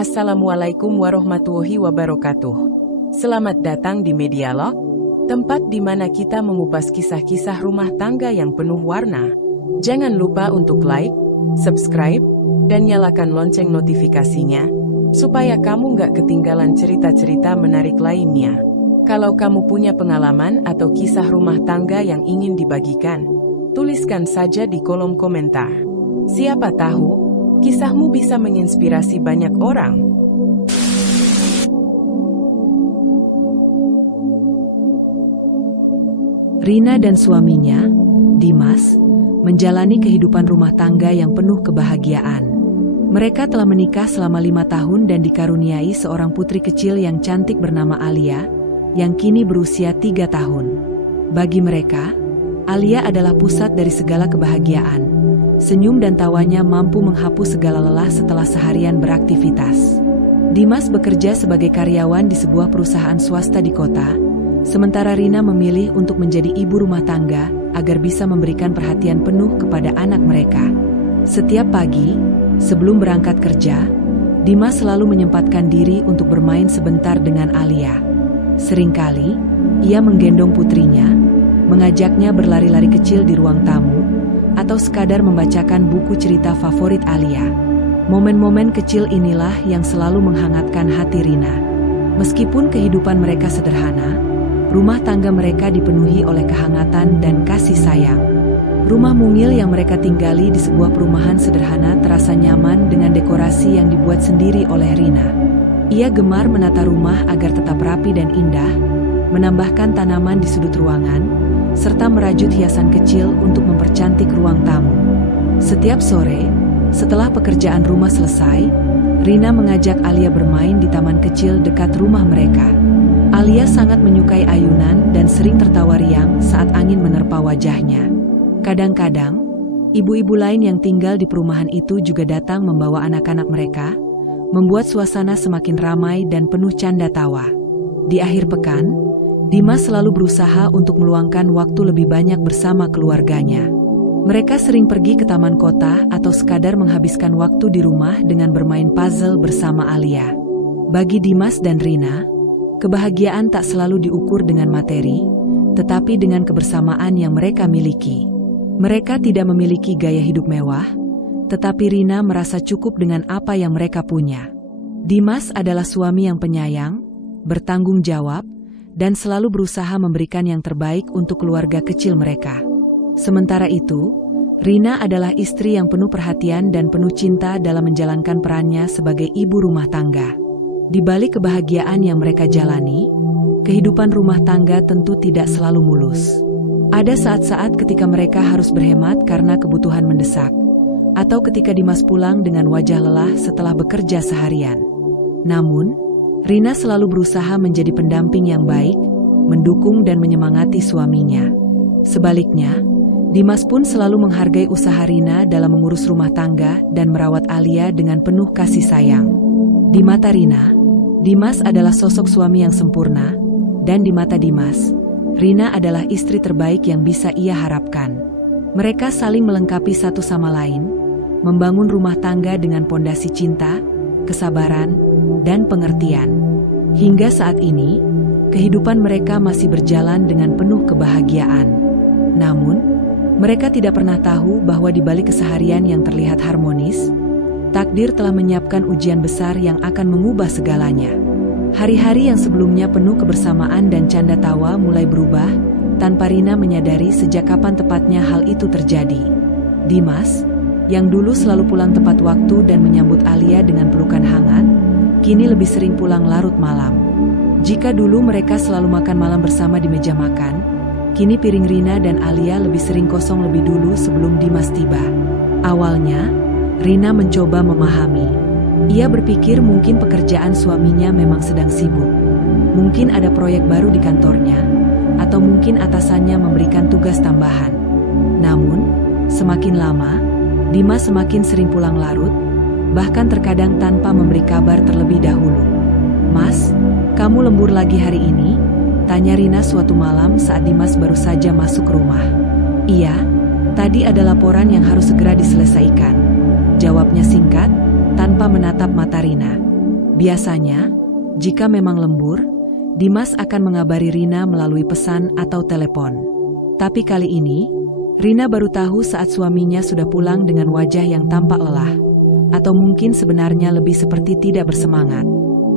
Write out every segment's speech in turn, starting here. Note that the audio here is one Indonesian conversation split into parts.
Assalamualaikum warahmatullahi wabarakatuh. Selamat datang di Medialog, tempat di mana kita mengupas kisah-kisah rumah tangga yang penuh warna. Jangan lupa untuk like, subscribe, dan nyalakan lonceng notifikasinya, supaya kamu nggak ketinggalan cerita-cerita menarik lainnya. Kalau kamu punya pengalaman atau kisah rumah tangga yang ingin dibagikan, tuliskan saja di kolom komentar. Siapa tahu, kisahmu bisa menginspirasi banyak orang. Rina dan suaminya, Dimas, menjalani kehidupan rumah tangga yang penuh kebahagiaan. Mereka telah menikah selama 5 tahun dan dikaruniai seorang putri kecil yang cantik bernama Alia, yang kini berusia 3 tahun. Bagi mereka, Alia adalah pusat dari segala kebahagiaan. Senyum dan tawanya mampu menghapus segala lelah setelah seharian beraktivitas. Dimas bekerja sebagai karyawan di sebuah perusahaan swasta di kota, sementara Rina memilih untuk menjadi ibu rumah tangga agar bisa memberikan perhatian penuh kepada anak mereka. Setiap pagi, sebelum berangkat kerja, Dimas selalu menyempatkan diri untuk bermain sebentar dengan Alia. Seringkali, ia menggendong putrinya, mengajaknya berlari-lari kecil di ruang tamu, atau sekadar membacakan buku cerita favorit Alia. Momen-momen kecil inilah yang selalu menghangatkan hati Rina. Meskipun kehidupan mereka sederhana, rumah tangga mereka dipenuhi oleh kehangatan dan kasih sayang. Rumah mungil yang mereka tinggali di sebuah perumahan sederhana terasa nyaman dengan dekorasi yang dibuat sendiri oleh Rina. Ia gemar menata rumah agar tetap rapi dan indah, menambahkan tanaman di sudut ruangan, serta merajut hiasan kecil untuk mempercantik ruang tamu. Setiap sore, setelah pekerjaan rumah selesai, Rina mengajak Alia bermain di taman kecil dekat rumah mereka. Alia sangat menyukai ayunan dan sering tertawa riang saat angin menerpa wajahnya. Kadang-kadang, ibu-ibu lain yang tinggal di perumahan itu juga datang membawa anak-anak mereka, membuat suasana semakin ramai dan penuh canda tawa. Di akhir pekan, Dimas selalu berusaha untuk meluangkan waktu lebih banyak bersama keluarganya. Mereka sering pergi ke taman kota atau sekadar menghabiskan waktu di rumah dengan bermain puzzle bersama Alia. Bagi Dimas dan Rina, kebahagiaan tak selalu diukur dengan materi, tetapi dengan kebersamaan yang mereka miliki. Mereka tidak memiliki gaya hidup mewah, tetapi Rina merasa cukup dengan apa yang mereka punya. Dimas adalah suami yang penyayang, bertanggung jawab, dan selalu berusaha memberikan yang terbaik untuk keluarga kecil mereka. Sementara itu, Rina adalah istri yang penuh perhatian dan penuh cinta dalam menjalankan perannya sebagai ibu rumah tangga. Di balik kebahagiaan yang mereka jalani, kehidupan rumah tangga tentu tidak selalu mulus. Ada saat-saat ketika mereka harus berhemat karena kebutuhan mendesak, atau ketika Dimas pulang dengan wajah lelah setelah bekerja seharian. Namun, Rina selalu berusaha menjadi pendamping yang baik, mendukung dan menyemangati suaminya. Sebaliknya, Dimas pun selalu menghargai usaha Rina dalam mengurus rumah tangga dan merawat Alia dengan penuh kasih sayang. Di mata Rina, Dimas adalah sosok suami yang sempurna, dan di mata Dimas, Rina adalah istri terbaik yang bisa ia harapkan. Mereka saling melengkapi satu sama lain, membangun rumah tangga dengan pondasi cinta, kesabaran, dan pengertian. Hingga saat ini, kehidupan mereka masih berjalan dengan penuh kebahagiaan. Namun, mereka tidak pernah tahu bahwa di balik keseharian yang terlihat harmonis, takdir telah menyiapkan ujian besar yang akan mengubah segalanya. Hari-hari yang sebelumnya penuh kebersamaan dan canda tawa mulai berubah, tanpa Rina menyadari sejak kapan tepatnya hal itu terjadi. Dimas, yang dulu selalu pulang tepat waktu dan menyambut Alia dengan pelukan hangat, kini lebih sering pulang larut malam. Jika dulu mereka selalu makan malam bersama di meja makan, kini piring Rina dan Alia lebih sering kosong lebih dulu sebelum Dimas tiba. Awalnya, Rina mencoba memahami. Ia berpikir mungkin pekerjaan suaminya memang sedang sibuk. Mungkin ada proyek baru di kantornya, atau mungkin atasannya memberikan tugas tambahan. Namun, semakin lama, Dimas semakin sering pulang larut, bahkan terkadang tanpa memberi kabar terlebih dahulu. "Mas, kamu lembur lagi hari ini?" tanya Rina suatu malam saat Dimas baru saja masuk rumah. "Iya, tadi ada laporan yang harus segera diselesaikan," jawabnya singkat, tanpa menatap mata Rina. Biasanya, jika memang lembur, Dimas akan mengabari Rina melalui pesan atau telepon. Tapi kali ini, Rina baru tahu saat suaminya sudah pulang dengan wajah yang tampak lelah, atau mungkin sebenarnya lebih seperti tidak bersemangat.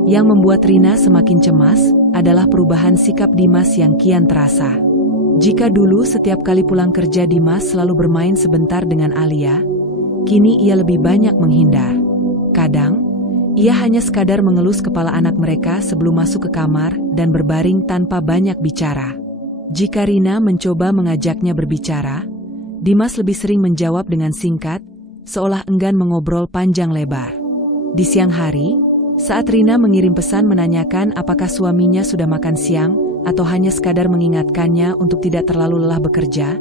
Yang membuat Rina semakin cemas adalah perubahan sikap Dimas yang kian terasa. Jika dulu setiap kali pulang kerja Dimas selalu bermain sebentar dengan Alia, kini ia lebih banyak menghindar. Kadang, ia hanya sekadar mengelus kepala anak mereka sebelum masuk ke kamar dan berbaring tanpa banyak bicara. Jika Rina mencoba mengajaknya berbicara, Dimas lebih sering menjawab dengan singkat, seolah enggan mengobrol panjang lebar. Di siang hari, saat Rina mengirim pesan menanyakan apakah suaminya sudah makan siang atau hanya sekadar mengingatkannya untuk tidak terlalu lelah bekerja,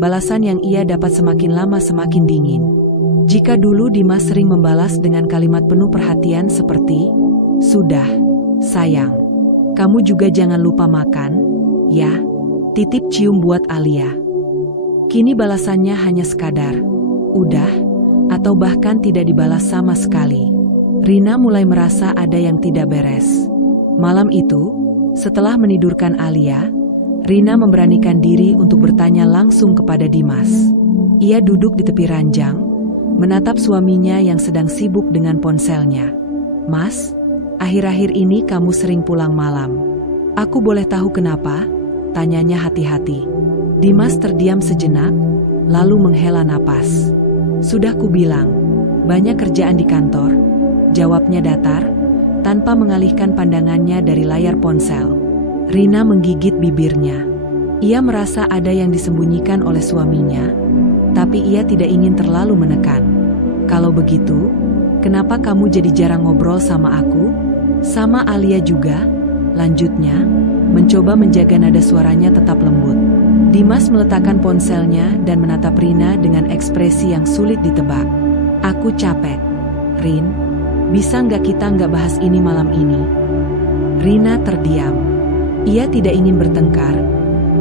balasan yang ia dapat semakin lama semakin dingin. Jika dulu Dimas sering membalas dengan kalimat penuh perhatian seperti, "Sudah, sayang. Kamu juga jangan lupa makan, ya. Titip cium buat Alia." Kini balasannya hanya sekadar, "Udah," atau bahkan tidak dibalas sama sekali. Rina mulai merasa ada yang tidak beres. Malam itu, setelah menidurkan Alia, Rina memberanikan diri untuk bertanya langsung kepada Dimas. Ia duduk di tepi ranjang, menatap suaminya yang sedang sibuk dengan ponselnya. "Mas, akhir-akhir ini kamu sering pulang malam. Aku boleh tahu kenapa?" tanyanya hati-hati. Dimas terdiam sejenak, lalu menghela napas. "Sudah kubilang, banyak kerjaan di kantor," jawabnya datar, tanpa mengalihkan pandangannya dari layar ponsel. Rina menggigit bibirnya. Ia merasa ada yang disembunyikan oleh suaminya, tapi ia tidak ingin terlalu menekan. "Kalau begitu, kenapa kamu jadi jarang ngobrol sama aku? Sama Alia juga?" lanjutnya, mencoba menjaga nada suaranya tetap lembut. Dimas meletakkan ponselnya dan menatap Rina dengan ekspresi yang sulit ditebak. "Aku capek. Rin, bisa nggak kita nggak bahas ini malam ini?" Rina terdiam. Ia tidak ingin bertengkar,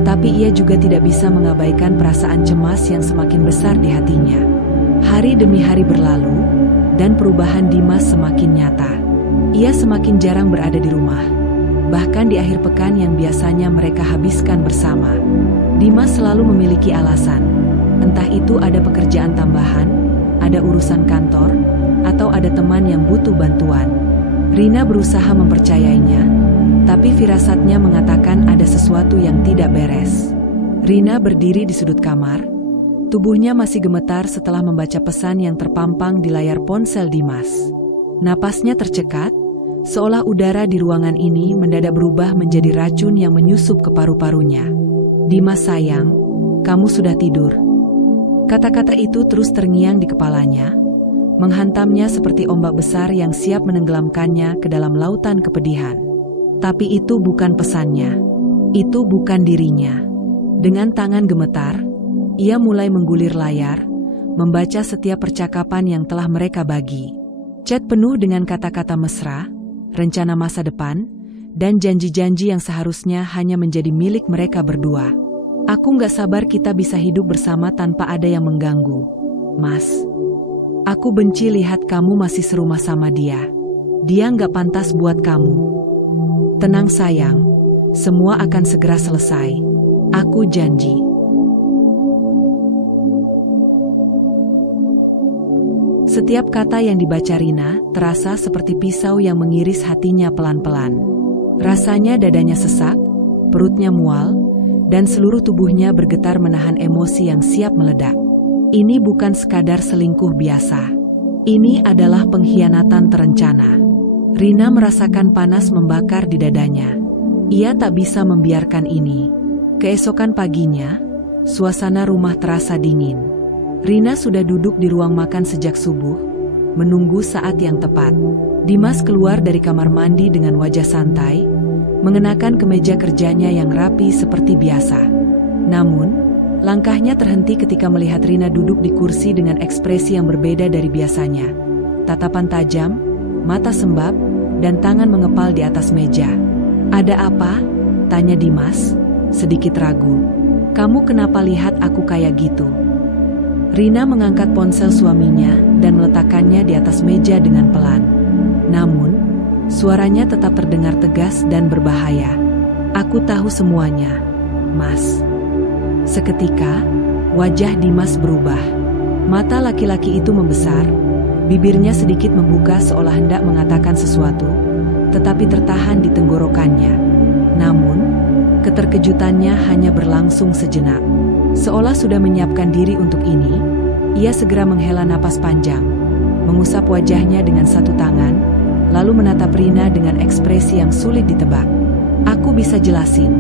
tapi ia juga tidak bisa mengabaikan perasaan cemas yang semakin besar di hatinya. Hari demi hari berlalu, dan perubahan Dimas semakin nyata. Ia semakin jarang berada di rumah, bahkan di akhir pekan yang biasanya mereka habiskan bersama. Dimas selalu memiliki alasan, entah itu ada pekerjaan tambahan, ada urusan kantor, atau ada teman yang butuh bantuan. Rina berusaha mempercayainya, tapi firasatnya mengatakan ada sesuatu yang tidak beres. Rina berdiri di sudut kamar, tubuhnya masih gemetar setelah membaca pesan yang terpampang di layar ponsel Dimas. Napasnya tercekat, seolah udara di ruangan ini mendadak berubah menjadi racun yang menyusup ke paru-parunya. "Dimas sayang, kamu sudah tidur." Kata-kata itu terus terngiang di kepalanya, menghantamnya seperti ombak besar yang siap menenggelamkannya ke dalam lautan kepedihan. Tapi itu bukan pesannya, itu bukan dirinya. Dengan tangan gemetar, ia mulai menggulir layar, membaca setiap percakapan yang telah mereka bagi. Chat penuh dengan kata-kata mesra, rencana masa depan, dan janji-janji yang seharusnya hanya menjadi milik mereka berdua. "Aku nggak sabar kita bisa hidup bersama tanpa ada yang mengganggu. Mas, aku benci lihat kamu masih serumah sama dia. Dia nggak pantas buat kamu. Tenang sayang, semua akan segera selesai. Aku janji." Setiap kata yang dibaca Rina terasa seperti pisau yang mengiris hatinya pelan-pelan. Rasanya dadanya sesak, perutnya mual, dan seluruh tubuhnya bergetar menahan emosi yang siap meledak. Ini bukan sekadar selingkuh biasa. Ini adalah pengkhianatan terencana. Rina merasakan panas membakar di dadanya. Ia tak bisa membiarkan ini. Keesokan paginya, suasana rumah terasa dingin. Rina sudah duduk di ruang makan sejak subuh, menunggu saat yang tepat. Dimas keluar dari kamar mandi dengan wajah santai, mengenakan kemeja kerjanya yang rapi seperti biasa. Namun, langkahnya terhenti ketika melihat Rina duduk di kursi dengan ekspresi yang berbeda dari biasanya. Tatapan tajam, mata sembab, dan tangan mengepal di atas meja. "Ada apa?" tanya Dimas, sedikit ragu. "Kamu kenapa lihat aku kayak gitu?" Rina mengangkat ponsel suaminya dan meletakkannya di atas meja dengan pelan. Namun, Suaranya tetap terdengar tegas dan berbahaya. Aku tahu semuanya, Mas. Seketika, wajah Dimas berubah. Mata laki-laki itu membesar, bibirnya sedikit membuka seolah hendak mengatakan sesuatu, tetapi tertahan di tenggorokannya. Namun, keterkejutannya hanya berlangsung sejenak. Seolah sudah menyiapkan diri untuk ini, ia segera menghela napas panjang, mengusap wajahnya dengan satu tangan, lalu menatap Rina dengan ekspresi yang sulit ditebak. "Aku bisa jelasin,"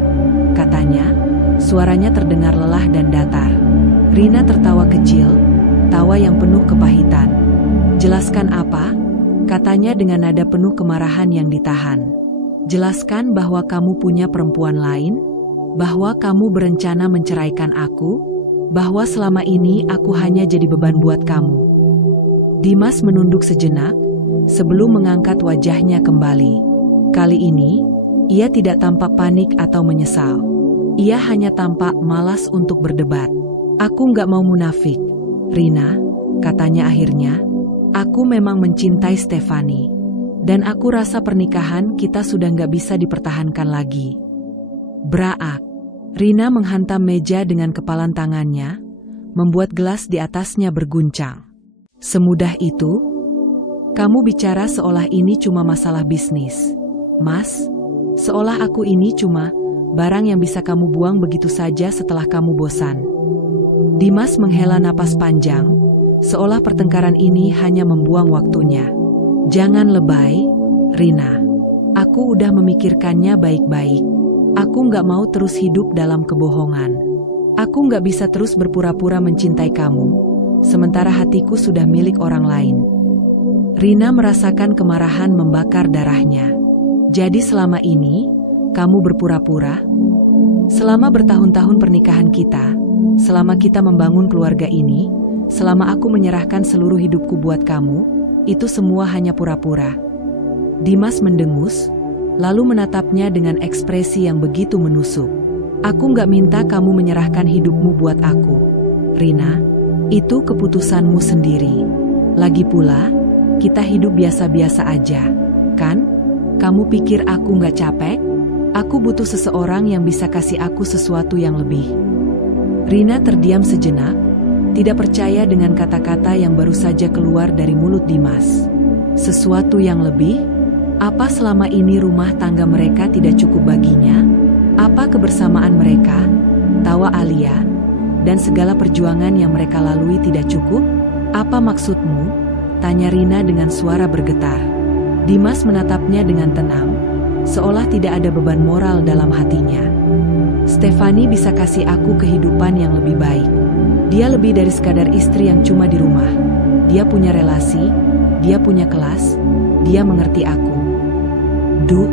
katanya, suaranya terdengar lelah dan datar. Rina tertawa kecil, tawa yang penuh kepahitan. "Jelaskan apa?" katanya dengan nada penuh kemarahan yang ditahan. "Jelaskan bahwa kamu punya perempuan lain? Bahwa kamu berencana menceraikan aku? Bahwa selama ini aku hanya jadi beban buat kamu?" Dimas menunduk sejenak, sebelum mengangkat wajahnya kembali. Kali ini, ia tidak tampak panik atau menyesal. Ia hanya tampak malas untuk berdebat. "Aku nggak mau munafik, Rina," katanya akhirnya. "Aku memang mencintai Stefani. Dan aku rasa pernikahan kita sudah nggak bisa dipertahankan lagi." Braak. Rina menghantam meja dengan kepalan tangannya, membuat gelas di atasnya berguncang. "Semudah itu? Kamu bicara seolah ini cuma masalah bisnis, Mas. Seolah aku ini cuma barang yang bisa kamu buang begitu saja setelah kamu bosan." Dimas menghela napas panjang, seolah pertengkaran ini hanya membuang waktunya. "Jangan lebay, Rina. Aku udah memikirkannya baik-baik. Aku nggak mau terus hidup dalam kebohongan. Aku nggak bisa terus berpura-pura mencintai kamu, sementara hatiku sudah milik orang lain." Rina merasakan kemarahan membakar darahnya. "Jadi selama ini, kamu berpura-pura? Selama bertahun-tahun pernikahan kita, selama kita membangun keluarga ini, selama aku menyerahkan seluruh hidupku buat kamu, itu semua hanya pura-pura?" Dimas mendengus, lalu menatapnya dengan ekspresi yang begitu menusuk. "Aku nggak minta kamu menyerahkan hidupmu buat aku, Rina. Itu keputusanmu sendiri. Lagi pula, kita hidup biasa-biasa aja, kan? Kamu pikir aku nggak capek? Aku butuh seseorang yang bisa kasih aku sesuatu yang lebih." Rina terdiam sejenak, tidak percaya dengan kata-kata yang baru saja keluar dari mulut Dimas. Sesuatu yang lebih? Apa selama ini rumah tangga mereka tidak cukup baginya? Apa kebersamaan mereka, tawa Alia, dan segala perjuangan yang mereka lalui tidak cukup? "Apa maksudmu?" tanya Rina dengan suara bergetar. Dimas menatapnya dengan tenang, seolah tidak ada beban moral dalam hatinya. "Stefani bisa kasih aku kehidupan yang lebih baik. Dia lebih dari sekadar istri yang cuma di rumah. Dia punya relasi, dia punya kelas, dia mengerti aku." "Duh."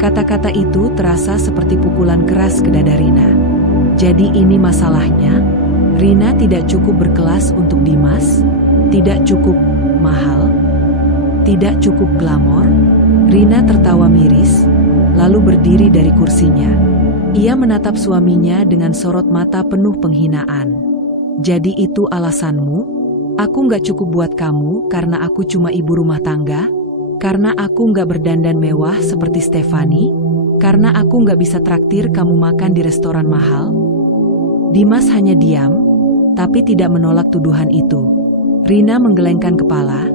Kata-kata itu terasa seperti pukulan keras ke dada Rina. Jadi ini masalahnya? Rina tidak cukup berkelas untuk Dimas? Tidak cukup mahal? Tidak cukup glamor? Rina tertawa miris, lalu berdiri dari kursinya. Ia menatap suaminya dengan sorot mata penuh penghinaan. "Jadi itu alasanmu? Aku nggak cukup buat kamu karena aku cuma ibu rumah tangga? Karena aku nggak berdandan mewah seperti Stefani? Karena aku nggak bisa traktir kamu makan di restoran mahal?" Dimas hanya diam, tapi tidak menolak tuduhan itu. Rina menggelengkan kepala,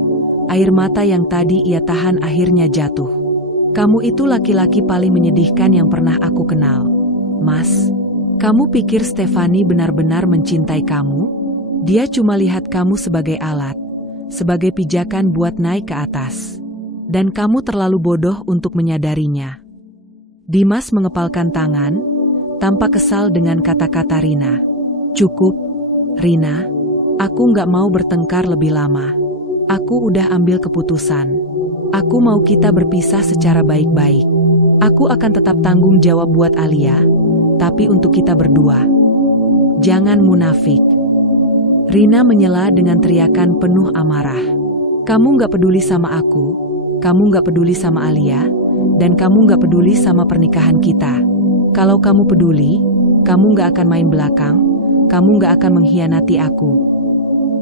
air mata yang tadi ia tahan akhirnya jatuh. "Kamu itu laki-laki paling menyedihkan yang pernah aku kenal, Mas. Kamu pikir Stefani benar-benar mencintai kamu? Dia cuma lihat kamu sebagai alat, sebagai pijakan buat naik ke atas. Dan kamu terlalu bodoh untuk menyadarinya." Dimas mengepalkan tangan, tampak kesal dengan kata-kata Rina. "Cukup, Rina. Aku nggak mau bertengkar lebih lama. Aku udah ambil keputusan. Aku mau kita berpisah secara baik-baik. Aku akan tetap tanggung jawab buat Alia, tapi untuk kita berdua. Jangan munafik." Rina menyela dengan teriakan penuh amarah. "Kamu nggak peduli sama aku, kamu nggak peduli sama Alia, dan kamu nggak peduli sama pernikahan kita. Kalau kamu peduli, kamu nggak akan main belakang, kamu nggak akan mengkhianati aku."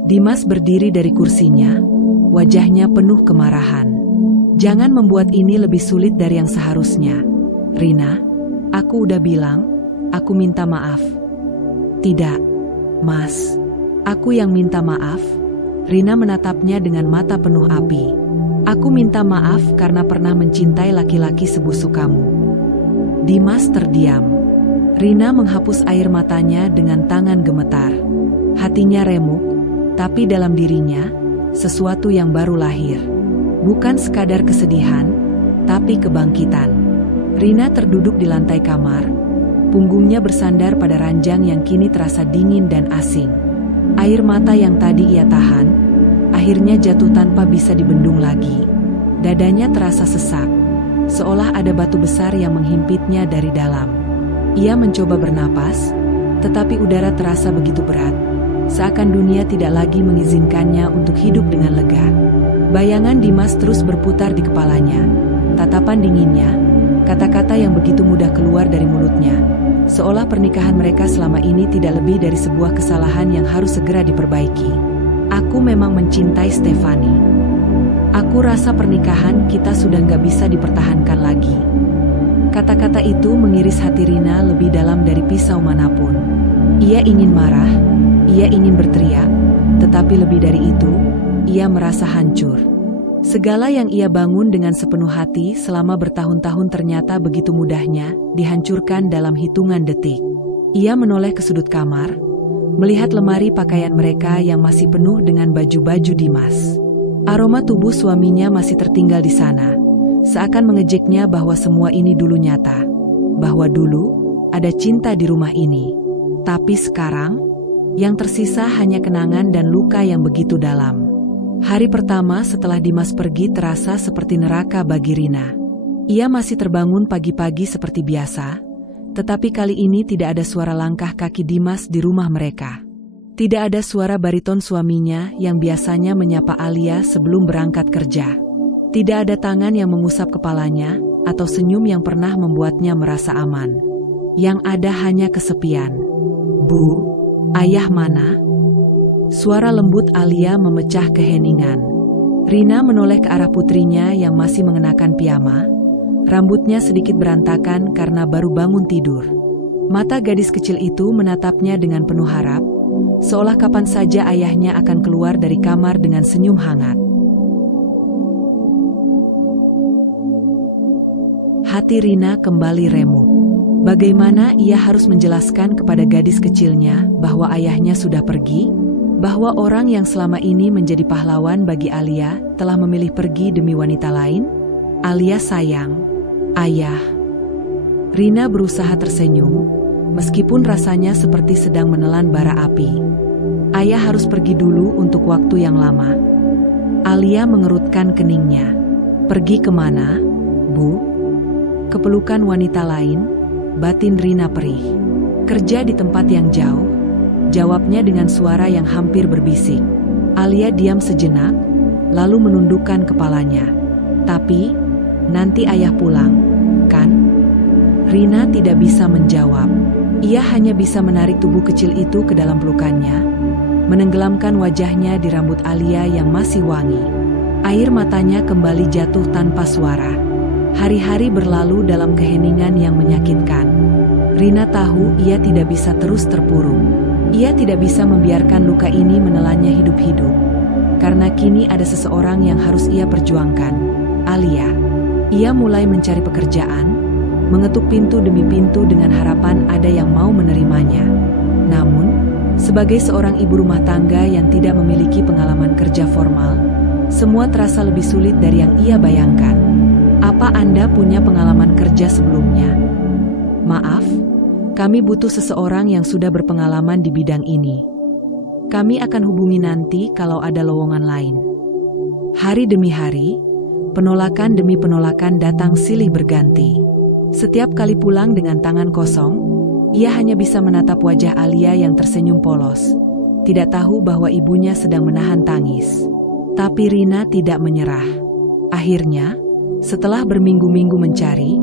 Dimas berdiri dari kursinya, wajahnya penuh kemarahan. Jangan membuat ini lebih sulit dari yang seharusnya. Rina, aku udah bilang, aku minta maaf. Tidak, Mas. Aku yang minta maaf. Rina menatapnya dengan mata penuh api. Aku minta maaf karena pernah mencintai laki-laki sebusuk kamu. Dimas terdiam. Rina menghapus air matanya dengan tangan gemetar. Hatinya remuk, tapi dalam dirinya, sesuatu yang baru lahir. Bukan sekadar kesedihan, tapi kebangkitan. Rina terduduk di lantai kamar, punggungnya bersandar pada ranjang yang kini terasa dingin dan asing. Air mata yang tadi ia tahan, akhirnya jatuh tanpa bisa dibendung lagi. Dadanya terasa sesak, seolah ada batu besar yang menghimpitnya dari dalam. Ia mencoba bernapas, tetapi udara terasa begitu berat, seakan dunia tidak lagi mengizinkannya untuk hidup dengan lega. Bayangan Dimas terus berputar di kepalanya, tatapan dinginnya, kata-kata yang begitu mudah keluar dari mulutnya, seolah pernikahan mereka selama ini tidak lebih dari sebuah kesalahan yang harus segera diperbaiki. Aku memang mencintai Stefani. Aku rasa pernikahan kita sudah nggak bisa dipertahankan lagi. Kata-kata itu mengiris hati Rina lebih dalam dari pisau manapun. Ia ingin marah, ia ingin berteriak, tetapi lebih dari itu, ia merasa hancur. Segala yang ia bangun dengan sepenuh hati selama bertahun-tahun ternyata begitu mudahnya dihancurkan dalam hitungan detik. Ia menoleh ke sudut kamar, melihat lemari pakaian mereka yang masih penuh dengan baju-baju Dimas. Aroma tubuh suaminya masih tertinggal di sana, seakan mengejeknya bahwa semua ini dulu nyata, bahwa dulu ada cinta di rumah ini. Tapi sekarang, yang tersisa hanya kenangan dan luka yang begitu dalam. Hari pertama setelah Dimas pergi terasa seperti neraka bagi Rina. Ia masih terbangun pagi-pagi seperti biasa, tetapi kali ini tidak ada suara langkah kaki Dimas di rumah mereka. Tidak ada suara bariton suaminya yang biasanya menyapa Alia sebelum berangkat kerja. Tidak ada tangan yang mengusap kepalanya atau senyum yang pernah membuatnya merasa aman. Yang ada hanya kesepian. Bu, ayah mana? Suara lembut Alia memecah keheningan. Rina menoleh ke arah putrinya yang masih mengenakan piyama. Rambutnya sedikit berantakan karena baru bangun tidur. Mata gadis kecil itu menatapnya dengan penuh harap, seolah kapan saja ayahnya akan keluar dari kamar dengan senyum hangat. Hati Rina kembali remuk. Bagaimana ia harus menjelaskan kepada gadis kecilnya bahwa ayahnya sudah pergi? Bahwa orang yang selama ini menjadi pahlawan bagi Alia telah memilih pergi demi wanita lain? Alia sayang, ayah. Rina berusaha tersenyum, meskipun rasanya seperti sedang menelan bara api. Ayah harus pergi dulu untuk waktu yang lama. Alia mengerutkan keningnya. Pergi kemana, Bu? Kepelukan wanita lain, batin Rina perih. Kerja di tempat yang jauh. Jawabnya dengan suara yang hampir berbisik. Alia diam sejenak, lalu menundukkan kepalanya. Tapi, nanti ayah pulang, kan? Rina tidak bisa menjawab. Ia hanya bisa menarik tubuh kecil itu ke dalam pelukannya, menenggelamkan wajahnya di rambut Alia yang masih wangi. Air matanya kembali jatuh tanpa suara. Hari-hari berlalu dalam keheningan yang menyakitkan. Rina tahu ia tidak bisa terus terpuruk. Ia tidak bisa membiarkan luka ini menelannya hidup-hidup. Karena kini ada seseorang yang harus ia perjuangkan, Alia. Ia mulai mencari pekerjaan, mengetuk pintu demi pintu dengan harapan ada yang mau menerimanya. Namun, sebagai seorang ibu rumah tangga yang tidak memiliki pengalaman kerja formal, semua terasa lebih sulit dari yang ia bayangkan. Apa Anda punya pengalaman kerja sebelumnya? Maaf, kami butuh seseorang yang sudah berpengalaman di bidang ini. Kami akan hubungi nanti kalau ada lowongan lain. Hari demi hari, penolakan demi penolakan datang silih berganti. Setiap kali pulang dengan tangan kosong, ia hanya bisa menatap wajah Alia yang tersenyum polos. Tidak tahu bahwa ibunya sedang menahan tangis. Tapi Rina tidak menyerah. Akhirnya, setelah berminggu-minggu mencari,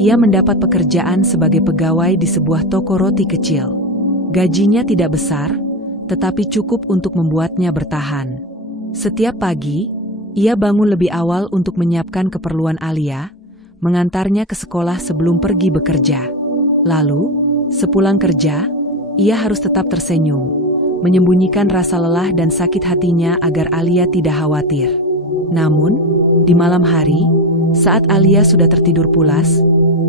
ia mendapat pekerjaan sebagai pegawai di sebuah toko roti kecil. Gajinya tidak besar, tetapi cukup untuk membuatnya bertahan. Setiap pagi, Ia bangun lebih awal untuk menyiapkan keperluan Alia, mengantarnya ke sekolah sebelum pergi bekerja. Lalu, sepulang kerja, ia harus tetap tersenyum, menyembunyikan rasa lelah dan sakit hatinya agar Alia tidak khawatir. Namun, di malam hari, saat Alia sudah tertidur pulas,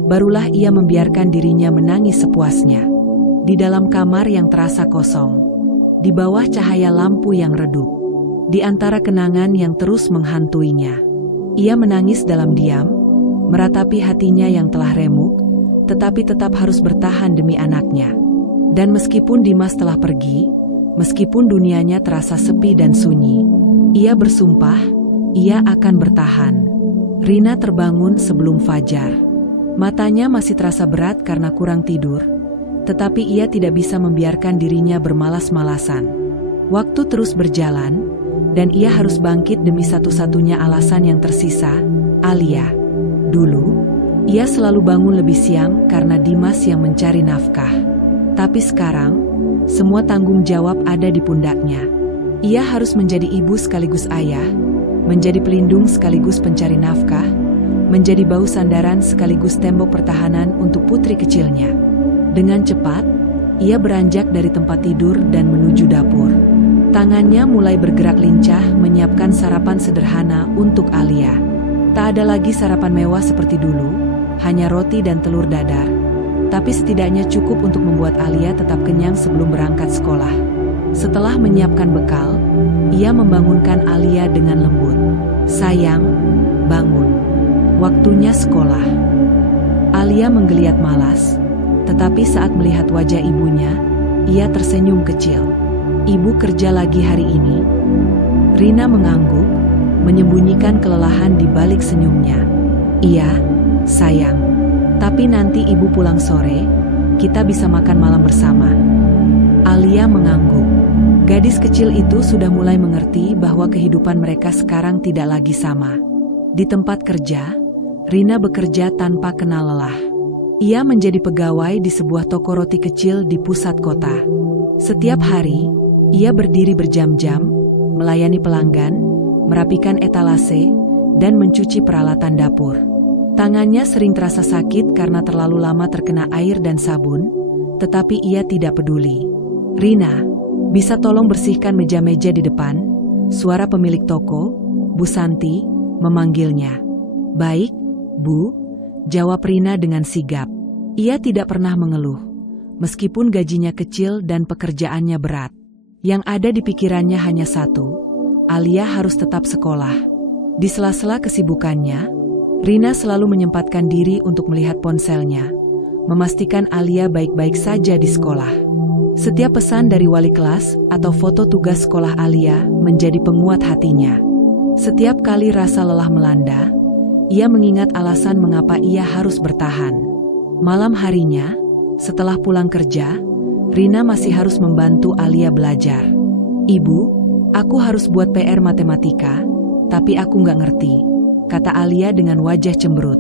barulah ia membiarkan dirinya menangis sepuasnya. Di dalam kamar yang terasa kosong, di bawah cahaya lampu yang redup, di antara kenangan yang terus menghantuinya, ia menangis dalam diam, meratapi hatinya yang telah remuk, tetapi tetap harus bertahan demi anaknya. Dan meskipun Dimas telah pergi, meskipun dunianya terasa sepi dan sunyi, ia bersumpah, ia akan bertahan. Rina terbangun sebelum fajar. Matanya masih terasa berat karena kurang tidur, tetapi ia tidak bisa membiarkan dirinya bermalas-malasan. Waktu terus berjalan, dan ia harus bangkit demi satu-satunya alasan yang tersisa, Alia. Dulu, ia selalu bangun lebih siang karena Dimas yang mencari nafkah. Tapi sekarang, semua tanggung jawab ada di pundaknya. Ia harus menjadi ibu sekaligus ayah, menjadi pelindung sekaligus pencari nafkah, menjadi bau sandaran sekaligus tembok pertahanan untuk putri kecilnya. Dengan cepat, ia beranjak dari tempat tidur dan menuju dapur. Tangannya mulai bergerak lincah menyiapkan sarapan sederhana untuk Alia. Tak ada lagi sarapan mewah seperti dulu, hanya roti dan telur dadar. Tapi setidaknya cukup untuk membuat Alia tetap kenyang sebelum berangkat sekolah. Setelah menyiapkan bekal, ia membangunkan Alia dengan lembut. "Sayang, bangun. Waktunya sekolah." Alia menggeliat malas, tetapi saat melihat wajah ibunya, ia tersenyum kecil. "Ibu kerja lagi hari ini?" Rina mengangguk, menyembunyikan kelelahan di balik senyumnya. "Iya, sayang. Tapi nanti ibu pulang sore, kita bisa makan malam bersama." Alia mengangguk. Gadis kecil itu sudah mulai mengerti bahwa kehidupan mereka sekarang tidak lagi sama. Di tempat kerja, Rina bekerja tanpa kenal lelah. Ia menjadi pegawai di sebuah toko roti kecil di pusat kota. Setiap hari, ia berdiri berjam-jam, melayani pelanggan, merapikan etalase, dan mencuci peralatan dapur. Tangannya sering terasa sakit karena terlalu lama terkena air dan sabun, tetapi ia tidak peduli. "Rina, bisa tolong bersihkan meja-meja di depan?" Suara pemilik toko, Bu Santi, memanggilnya. "Baik, Bu," jawab Rina dengan sigap. Ia tidak pernah mengeluh, meskipun gajinya kecil dan pekerjaannya berat. Yang ada di pikirannya hanya satu, Alia harus tetap sekolah. Di sela-sela kesibukannya, Rina selalu menyempatkan diri untuk melihat ponselnya, memastikan Alia baik-baik saja di sekolah. Setiap pesan dari wali kelas atau foto tugas sekolah Alia menjadi penguat hatinya. Setiap kali rasa lelah melanda, ia mengingat alasan mengapa ia harus bertahan. Malam harinya, setelah pulang kerja, Rina masih harus membantu Alia belajar. "Ibu, aku harus buat PR matematika, tapi aku nggak ngerti," kata Alia dengan wajah cemberut.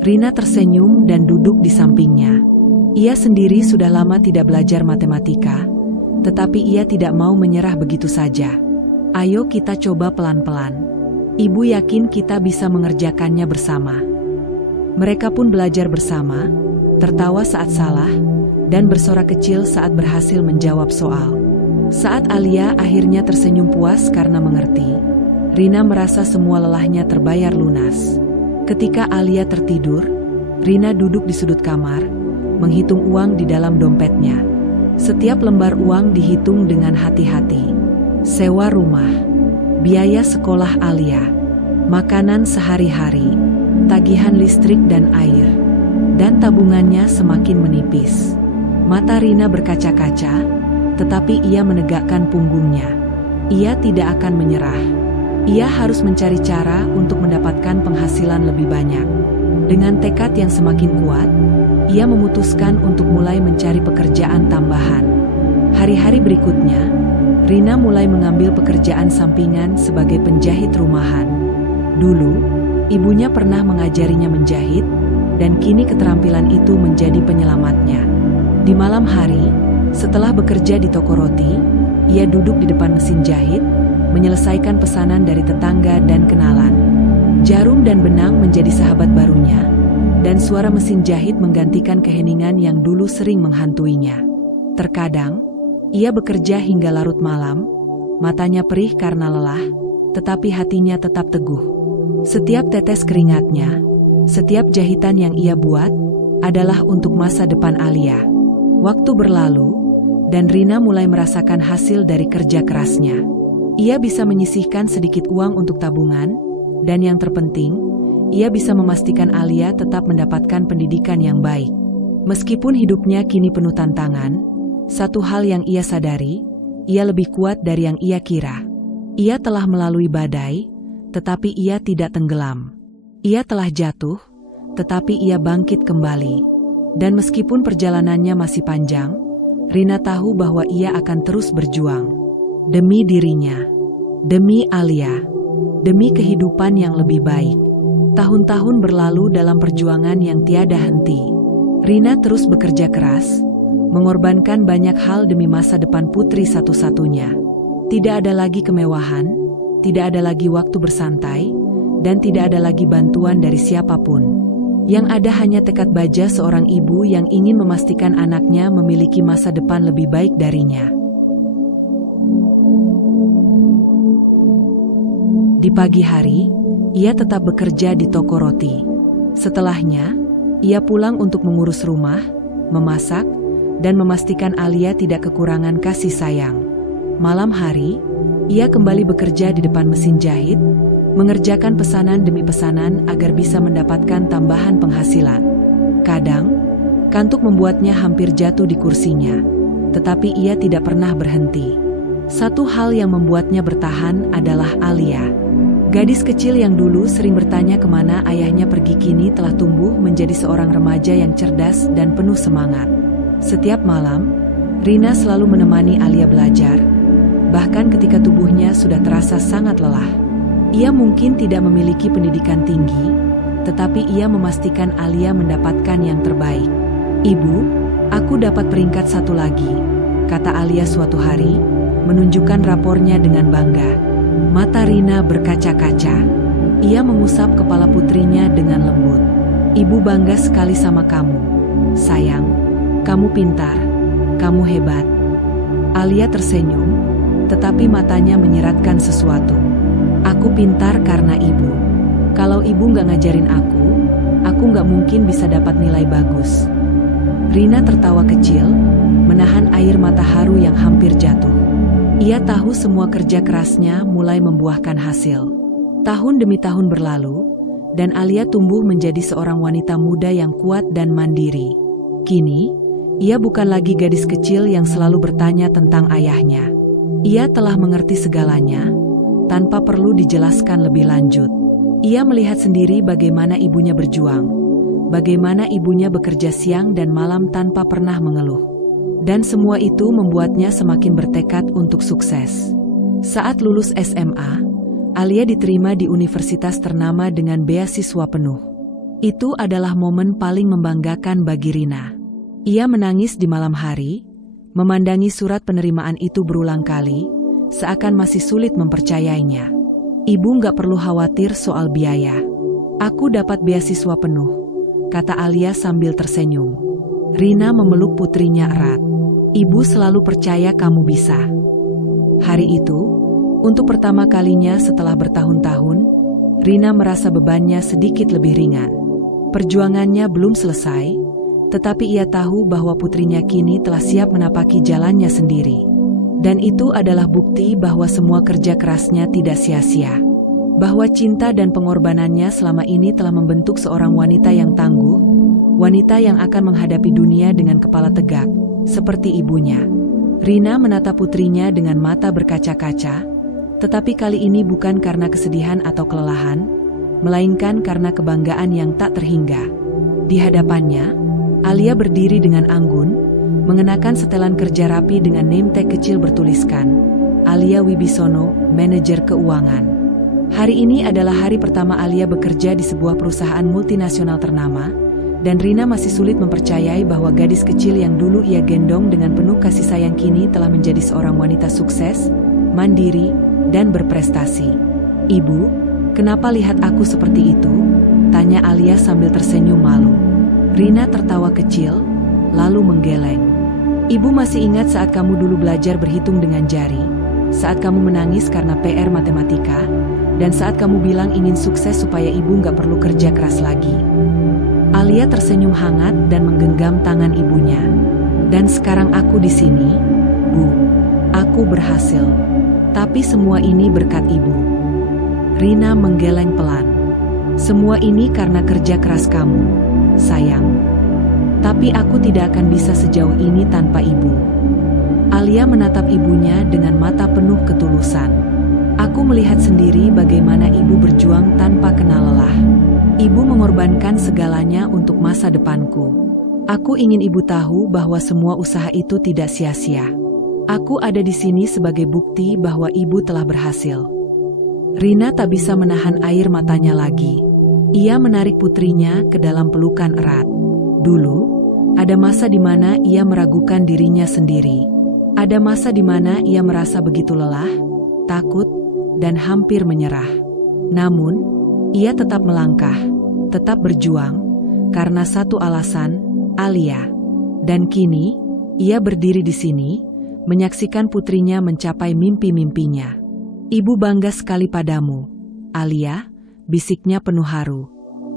Rina tersenyum dan duduk di sampingnya. Ia sendiri sudah lama tidak belajar matematika, tetapi ia tidak mau menyerah begitu saja. "Ayo kita coba pelan-pelan. Ibu yakin kita bisa mengerjakannya bersama." Mereka pun belajar bersama, tertawa saat salah, dan bersorak kecil saat berhasil menjawab soal. Saat Alia akhirnya tersenyum puas karena mengerti, Rina merasa semua lelahnya terbayar lunas. Ketika Alia tertidur, Rina duduk di sudut kamar, menghitung uang di dalam dompetnya. Setiap lembar uang dihitung dengan hati-hati. Sewa rumah, biaya sekolah Alia, makanan sehari-hari, tagihan listrik dan air, dan tabungannya semakin menipis. Mata Rina berkaca-kaca, tetapi ia menegakkan punggungnya. Ia tidak akan menyerah. Ia harus mencari cara untuk mendapatkan penghasilan lebih banyak. Dengan tekad yang semakin kuat, ia memutuskan untuk mulai mencari pekerjaan tambahan. Hari-hari berikutnya, Rina mulai mengambil pekerjaan sampingan sebagai penjahit rumahan. Dulu, ibunya pernah mengajarinya menjahit, dan kini keterampilan itu menjadi penyelamatnya. Di malam hari, setelah bekerja di toko roti, ia duduk di depan mesin jahit, menyelesaikan pesanan dari tetangga dan kenalan. Jarum dan benang menjadi sahabat barunya, dan suara mesin jahit menggantikan keheningan yang dulu sering menghantuinya. Terkadang, ia bekerja hingga larut malam, matanya perih karena lelah, tetapi hatinya tetap teguh. Setiap tetes keringatnya, setiap jahitan yang ia buat, adalah untuk masa depan Alia. Waktu berlalu, dan Rina mulai merasakan hasil dari kerja kerasnya. Ia bisa menyisihkan sedikit uang untuk tabungan, dan yang terpenting, ia bisa memastikan Alia tetap mendapatkan pendidikan yang baik. Meskipun hidupnya kini penuh tantangan, satu hal yang ia sadari, ia lebih kuat dari yang ia kira. Ia telah melalui badai, tetapi ia tidak tenggelam. Ia telah jatuh, tetapi ia bangkit kembali. Dan meskipun perjalanannya masih panjang, Rina tahu bahwa ia akan terus berjuang. Demi dirinya, demi Alia, demi kehidupan yang lebih baik. Tahun-tahun berlalu dalam perjuangan yang tiada henti. Rina terus bekerja keras, mengorbankan banyak hal demi masa depan putri satu-satunya. Tidak ada lagi kemewahan, tidak ada lagi waktu bersantai, dan tidak ada lagi bantuan dari siapapun. Yang ada hanya tekad baja seorang ibu yang ingin memastikan anaknya memiliki masa depan lebih baik darinya. Di pagi hari, ia tetap bekerja di toko roti. Setelahnya, ia pulang untuk mengurus rumah, memasak, dan memastikan Alia tidak kekurangan kasih sayang. Malam hari, ia kembali bekerja di depan mesin jahit, mengerjakan pesanan demi pesanan agar bisa mendapatkan tambahan penghasilan. Kadang, kantuk membuatnya hampir jatuh di kursinya, tetapi ia tidak pernah berhenti. Satu hal yang membuatnya bertahan adalah Alia. Gadis kecil yang dulu sering bertanya kemana ayahnya pergi kini telah tumbuh menjadi seorang remaja yang cerdas dan penuh semangat. Setiap malam, Rina selalu menemani Alia belajar, bahkan ketika tubuhnya sudah terasa sangat lelah. Ia mungkin tidak memiliki pendidikan tinggi, tetapi ia memastikan Alia mendapatkan yang terbaik. "Ibu, aku dapat peringkat 1 lagi," kata Alia suatu hari, menunjukkan rapornya dengan bangga. Mata Rina berkaca-kaca. Ia mengusap kepala putrinya dengan lembut. "Ibu bangga sekali sama kamu. Sayang, kamu pintar, kamu hebat." Alia tersenyum, tetapi matanya menyeratkan sesuatu. "Aku pintar karena ibu. Kalau ibu nggak ngajarin aku nggak mungkin bisa dapat nilai bagus." Rina tertawa kecil, menahan air mata haru yang hampir jatuh. Ia tahu semua kerja kerasnya mulai membuahkan hasil. Tahun demi tahun berlalu, dan Alia tumbuh menjadi seorang wanita muda yang kuat dan mandiri. Kini, ia bukan lagi gadis kecil yang selalu bertanya tentang ayahnya. Ia telah mengerti segalanya, tanpa perlu dijelaskan lebih lanjut. Ia melihat sendiri bagaimana ibunya berjuang, bagaimana ibunya bekerja siang dan malam tanpa pernah mengeluh. Dan semua itu membuatnya semakin bertekad untuk sukses. Saat lulus SMA, Alia diterima di universitas ternama dengan beasiswa penuh. Itu adalah momen paling membanggakan bagi Rina. Ia menangis di malam hari, memandangi surat penerimaan itu berulang kali, seakan masih sulit mempercayainya. "Ibu nggak perlu khawatir soal biaya. Aku dapat beasiswa penuh," kata Alia sambil tersenyum. Rina memeluk putrinya erat. "Ibu selalu percaya kamu bisa." Hari itu, untuk pertama kalinya setelah bertahun-tahun, Rina merasa bebannya sedikit lebih ringan. Perjuangannya belum selesai, tetapi ia tahu bahwa putrinya kini telah siap menapaki jalannya sendiri. Dan itu adalah bukti bahwa semua kerja kerasnya tidak sia-sia. Bahwa cinta dan pengorbanannya selama ini telah membentuk seorang wanita yang tangguh, wanita yang akan menghadapi dunia dengan kepala tegak, seperti ibunya. Rina menatap putrinya dengan mata berkaca-kaca, tetapi kali ini bukan karena kesedihan atau kelelahan, melainkan karena kebanggaan yang tak terhingga. Di hadapannya, Alia berdiri dengan anggun, mengenakan setelan kerja rapi dengan name tag kecil bertuliskan, "Alia Wibisono, Manajer Keuangan." Hari ini adalah hari pertama Alia bekerja di sebuah perusahaan multinasional ternama, dan Rina masih sulit mempercayai bahwa gadis kecil yang dulu ia gendong dengan penuh kasih sayang kini telah menjadi seorang wanita sukses, mandiri, dan berprestasi. "Ibu, kenapa lihat aku seperti itu?" tanya Alia sambil tersenyum malu. Rina tertawa kecil, lalu menggeleng. "Ibu masih ingat saat kamu dulu belajar berhitung dengan jari, saat kamu menangis karena PR matematika, dan saat kamu bilang ingin sukses supaya ibu nggak perlu kerja keras lagi." Alia tersenyum hangat dan menggenggam tangan ibunya. "Dan sekarang aku di sini, Bu. Aku berhasil. Tapi semua ini berkat ibu." Rina menggeleng pelan. "Semua ini karena kerja keras kamu, sayang. Tapi aku tidak akan bisa sejauh ini tanpa ibu." Alia menatap ibunya dengan mata penuh ketulusan. "Aku melihat sendiri bagaimana ibu berjuang tanpa kenal lelah. Ibu mengorbankan segalanya untuk masa depanku. Aku ingin ibu tahu bahwa semua usaha itu tidak sia-sia. Aku ada di sini sebagai bukti bahwa ibu telah berhasil." Rina tak bisa menahan air matanya lagi. Ia menarik putrinya ke dalam pelukan erat. Dulu, ada masa di mana ia meragukan dirinya sendiri. Ada masa di mana ia merasa begitu lelah, takut, dan hampir menyerah. Namun, ia tetap melangkah, tetap berjuang, karena satu alasan, Alia. Dan kini, ia berdiri di sini, menyaksikan putrinya mencapai mimpi-mimpinya. "Ibu bangga sekali padamu, Alia," bisiknya penuh haru.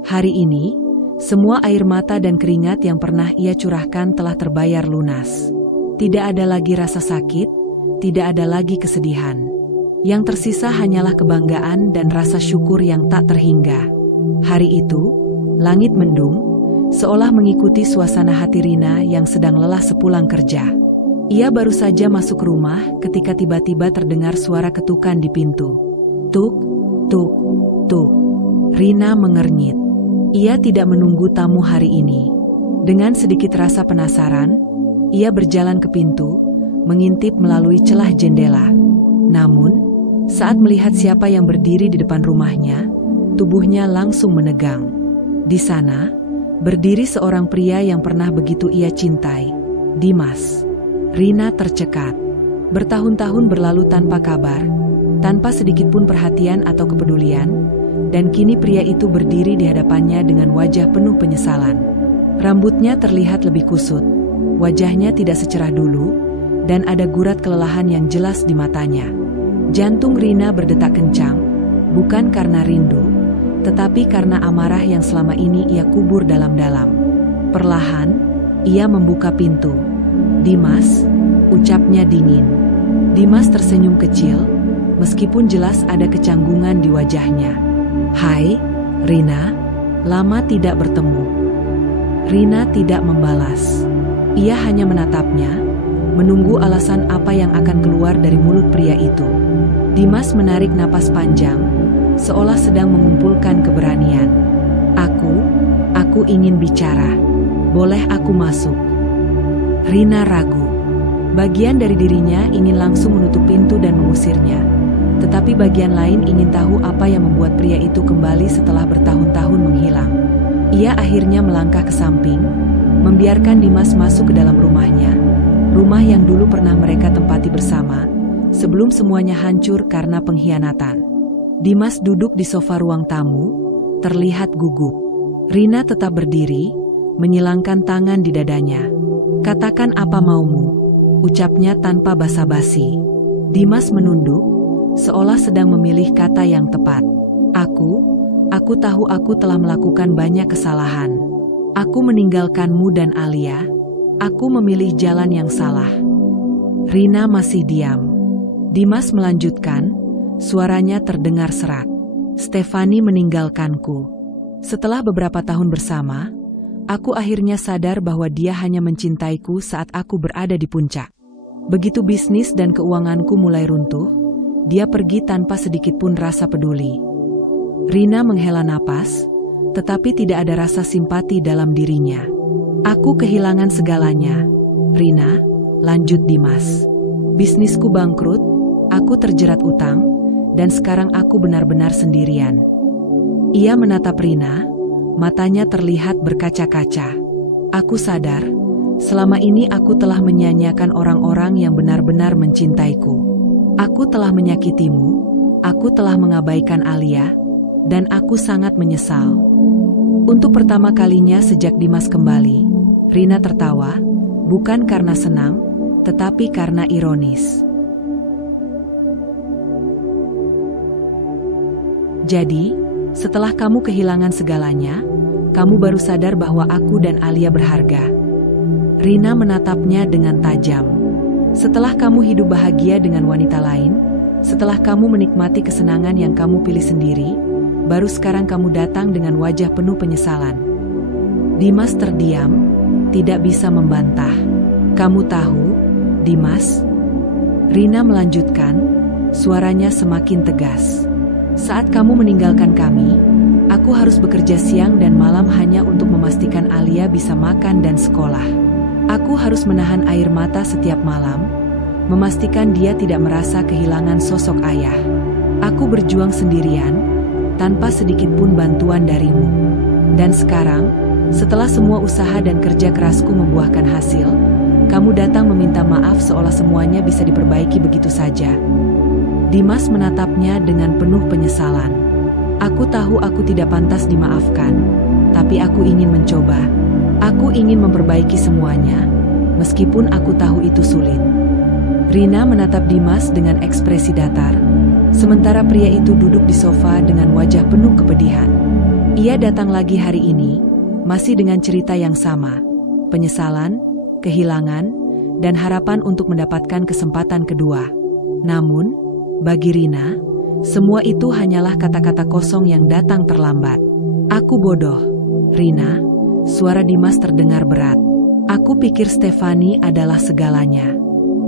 Hari ini, semua air mata dan keringat yang pernah ia curahkan telah terbayar lunas. Tidak ada lagi rasa sakit, tidak ada lagi kesedihan. Yang tersisa hanyalah kebanggaan dan rasa syukur yang tak terhingga. Hari itu, langit mendung, seolah mengikuti suasana hati Rina yang sedang lelah sepulang kerja. Ia baru saja masuk rumah ketika tiba-tiba terdengar suara ketukan di pintu. Tuk, tuk, tuk. Rina mengernyit. Ia tidak menunggu tamu hari ini. Dengan sedikit rasa penasaran, ia berjalan ke pintu, mengintip melalui celah jendela. Namun, saat melihat siapa yang berdiri di depan rumahnya, tubuhnya langsung menegang. Di sana, berdiri seorang pria yang pernah begitu ia cintai, Dimas. Rina tercekat. Bertahun-tahun berlalu tanpa kabar, tanpa sedikit pun perhatian atau kepedulian, dan kini pria itu berdiri di hadapannya dengan wajah penuh penyesalan. Rambutnya terlihat lebih kusut, wajahnya tidak secerah dulu, dan ada gurat kelelahan yang jelas di matanya. Jantung Rina berdetak kencang, bukan karena rindu, tetapi karena amarah yang selama ini ia kubur dalam-dalam. Perlahan, ia membuka pintu. "Dimas," ucapnya dingin. Dimas tersenyum kecil, meskipun jelas ada kecanggungan di wajahnya. "Hai, Rina, lama tidak bertemu." Rina tidak membalas. Ia hanya menatapnya, menunggu alasan apa yang akan keluar dari mulut pria itu. Dimas menarik napas panjang, seolah sedang mengumpulkan keberanian. Aku ingin bicara. Boleh aku masuk?" Rina ragu. Bagian dari dirinya ingin langsung menutup pintu dan mengusirnya. Tetapi bagian lain ingin tahu apa yang membuat pria itu kembali setelah bertahun-tahun menghilang. Ia akhirnya melangkah ke samping, membiarkan Dimas masuk ke dalam rumahnya. Rumah yang dulu pernah mereka tempati bersama, sebelum semuanya hancur karena pengkhianatan. Dimas duduk di sofa ruang tamu, terlihat gugup. Rina tetap berdiri, menyilangkan tangan di dadanya. "Katakan apa maumu," ucapnya tanpa basa-basi. Dimas menunduk, seolah sedang memilih kata yang tepat. Aku tahu aku telah melakukan banyak kesalahan. Aku meninggalkanmu dan Alia. Aku memilih jalan yang salah." Rina masih diam. Dimas melanjutkan, suaranya terdengar serak. "Stefani meninggalkanku. Setelah beberapa tahun bersama, aku akhirnya sadar bahwa dia hanya mencintaiku saat aku berada di puncak. Begitu bisnis dan keuanganku mulai runtuh, dia pergi tanpa sedikit pun rasa peduli." Rina menghela napas, tetapi tidak ada rasa simpati dalam dirinya. "Aku kehilangan segalanya, Rina," lanjut Dimas. "Bisnisku bangkrut, aku terjerat utang, dan sekarang aku benar-benar sendirian." Ia menatap Rina, matanya terlihat berkaca-kaca. "Aku sadar, selama ini aku telah menyia-nyiakan orang-orang yang benar-benar mencintaiku. Aku telah menyakitimu, aku telah mengabaikan Alia, dan aku sangat menyesal. Untuk pertama kalinya sejak Dimas kembali, Rina tertawa, bukan karena senang, tetapi karena ironis. Jadi, setelah kamu kehilangan segalanya, kamu baru sadar bahwa aku dan Alia berharga. Rina menatapnya dengan tajam. Setelah kamu hidup bahagia dengan wanita lain, setelah kamu menikmati kesenangan yang kamu pilih sendiri, baru sekarang kamu datang dengan wajah penuh penyesalan. Dimas terdiam, tidak bisa membantah. Kamu tahu, Dimas? Rina melanjutkan, suaranya semakin tegas. Saat kamu meninggalkan kami, aku harus bekerja siang dan malam hanya untuk memastikan Alia bisa makan dan sekolah. Aku harus menahan air mata setiap malam, memastikan dia tidak merasa kehilangan sosok ayah. Aku berjuang sendirian, tanpa sedikit pun bantuan darimu. Dan sekarang, setelah semua usaha dan kerja kerasku membuahkan hasil, kamu datang meminta maaf seolah semuanya bisa diperbaiki begitu saja. Dimas menatapnya dengan penuh penyesalan. Aku tahu aku tidak pantas dimaafkan, tapi aku ingin mencoba. Aku ingin memperbaiki semuanya, meskipun aku tahu itu sulit. Rina menatap Dimas dengan ekspresi datar, sementara pria itu duduk di sofa dengan wajah penuh kepedihan. Ia datang lagi hari ini, masih dengan cerita yang sama, penyesalan, kehilangan, dan harapan untuk mendapatkan kesempatan kedua. Namun, bagi Rina, semua itu hanyalah kata-kata kosong yang datang terlambat. Aku bodoh, Rina, suara Dimas terdengar berat. Aku pikir Stefani adalah segalanya.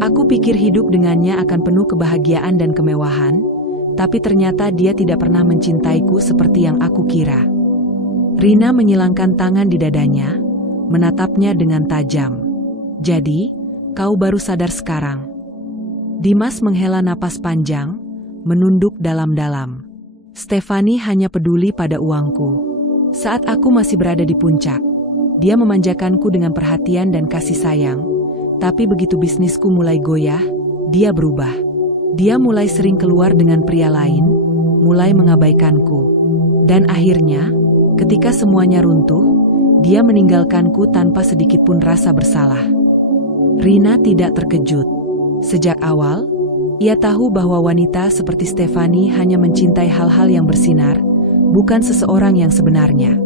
Aku pikir hidup dengannya akan penuh kebahagiaan dan kemewahan, tapi ternyata dia tidak pernah mencintaiku seperti yang aku kira. Rina menyilangkan tangan di dadanya, menatapnya dengan tajam. Jadi, kau baru sadar sekarang. Dimas menghela napas panjang, menunduk dalam-dalam. Stefani hanya peduli pada uangku. Saat aku masih berada di puncak, dia memanjakanku dengan perhatian dan kasih sayang. Tapi begitu bisnisku mulai goyah, dia berubah. Dia mulai sering keluar dengan pria lain, mulai mengabaikanku. Dan akhirnya, ketika semuanya runtuh, dia meninggalkanku tanpa sedikit pun rasa bersalah. Rina tidak terkejut. Sejak awal, ia tahu bahwa wanita seperti Stefani hanya mencintai hal-hal yang bersinar, bukan seseorang yang sebenarnya.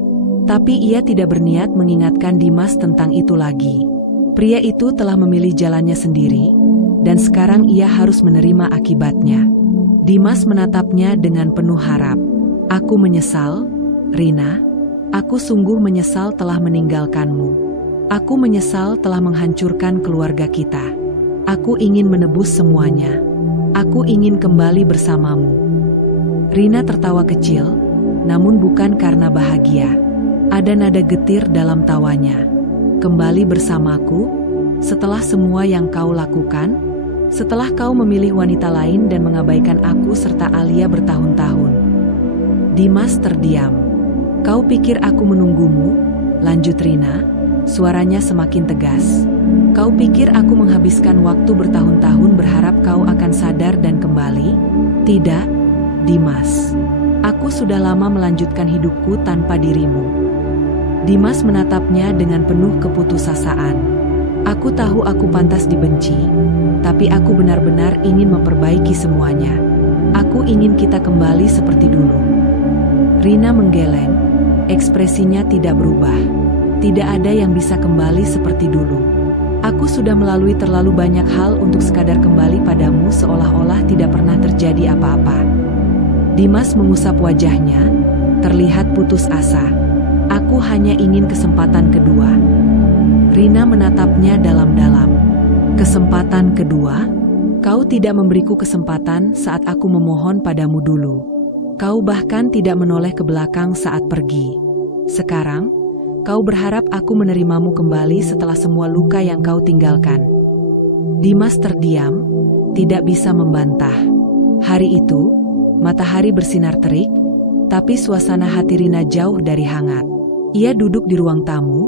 Tapi ia tidak berniat mengingatkan Dimas tentang itu lagi. Pria itu telah memilih jalannya sendiri, dan sekarang ia harus menerima akibatnya. Dimas menatapnya dengan penuh harap. Aku menyesal, Rina. Aku sungguh menyesal telah meninggalkanmu. Aku menyesal telah menghancurkan keluarga kita. Aku ingin menebus semuanya. Aku ingin kembali bersamamu. Rina tertawa kecil, namun bukan karena bahagia. Ada nada getir dalam tawanya. Kembali bersamaku, setelah semua yang kau lakukan, setelah kau memilih wanita lain dan mengabaikan aku serta Alia bertahun-tahun. Dimas terdiam. Kau pikir aku menunggumu? Lanjut Rina, suaranya semakin tegas. Kau pikir aku menghabiskan waktu bertahun-tahun berharap kau akan sadar dan kembali? Tidak, Dimas. Aku sudah lama melanjutkan hidupku tanpa dirimu. Dimas menatapnya dengan penuh keputusasaan. Aku tahu aku pantas dibenci, tapi aku benar-benar ingin memperbaiki semuanya. Aku ingin kita kembali seperti dulu. Rina menggeleng, ekspresinya tidak berubah. Tidak ada yang bisa kembali seperti dulu. Aku sudah melalui terlalu banyak hal untuk sekadar kembali padamu seolah-olah tidak pernah terjadi apa-apa. Dimas mengusap wajahnya, terlihat putus asa. Aku hanya ingin kesempatan kedua. Rina menatapnya dalam-dalam. Kesempatan kedua? Kau tidak memberiku kesempatan saat aku memohon padamu dulu. Kau bahkan tidak menoleh ke belakang saat pergi. Sekarang, kau berharap aku menerimamu kembali setelah semua luka yang kau tinggalkan. Dimas terdiam, tidak bisa membantah. Hari itu, matahari bersinar terik, tapi suasana hati Rina jauh dari hangat. Ia duduk di ruang tamu,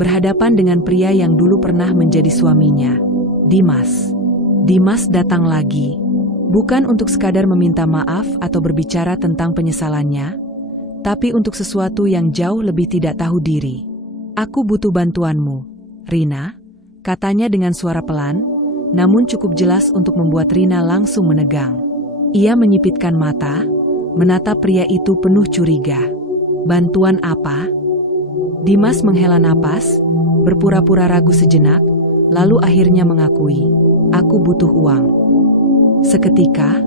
berhadapan dengan pria yang dulu pernah menjadi suaminya. Dimas. Dimas datang lagi. Bukan untuk sekadar meminta maaf atau berbicara tentang penyesalannya, tapi untuk sesuatu yang jauh lebih tidak tahu diri. Aku butuh bantuanmu, Rina, katanya dengan suara pelan, namun cukup jelas untuk membuat Rina langsung menegang. Ia menyipitkan mata, menatap pria itu penuh curiga. Bantuan apa? Dimas menghela napas, berpura-pura ragu sejenak, lalu akhirnya mengakui, aku butuh uang. Seketika,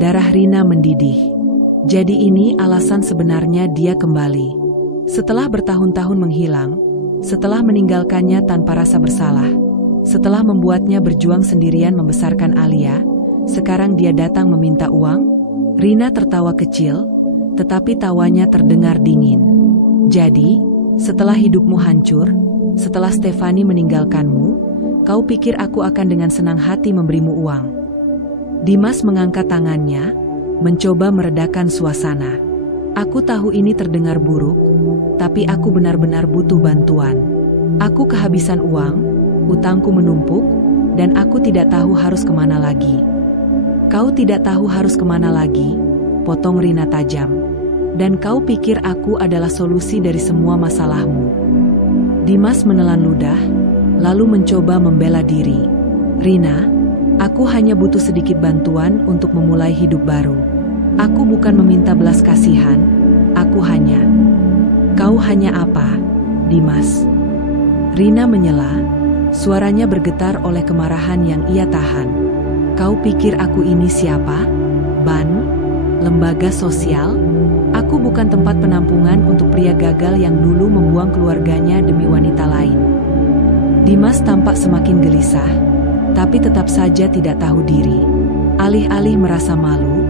darah Rina mendidih. Jadi ini alasan sebenarnya dia kembali. Setelah bertahun-tahun menghilang, setelah meninggalkannya tanpa rasa bersalah, setelah membuatnya berjuang sendirian membesarkan Alia, sekarang dia datang meminta uang? Rina tertawa kecil, tetapi tawanya terdengar dingin. Jadi, setelah hidupmu hancur, setelah Stefani meninggalkanmu, kau pikir aku akan dengan senang hati memberimu uang? Dimas mengangkat tangannya, mencoba meredakan suasana. Aku tahu ini terdengar buruk, tapi aku benar-benar butuh bantuan. Aku kehabisan uang, utangku menumpuk, dan aku tidak tahu harus kemana lagi. Kau tidak tahu harus kemana lagi, potong Rina tajam. Dan kau pikir aku adalah solusi dari semua masalahmu. Dimas menelan ludah, lalu mencoba membela diri. Rina, aku hanya butuh sedikit bantuan untuk memulai hidup baru. Aku bukan meminta belas kasihan, aku hanya... Kau hanya apa, Dimas? Rina menyela, suaranya bergetar oleh kemarahan yang ia tahan. Kau pikir aku ini siapa? Ban? Lembaga sosial? Aku bukan tempat penampungan untuk pria gagal yang dulu membuang keluarganya demi wanita lain. Dimas tampak semakin gelisah, tapi tetap saja tidak tahu diri. Alih-alih merasa malu,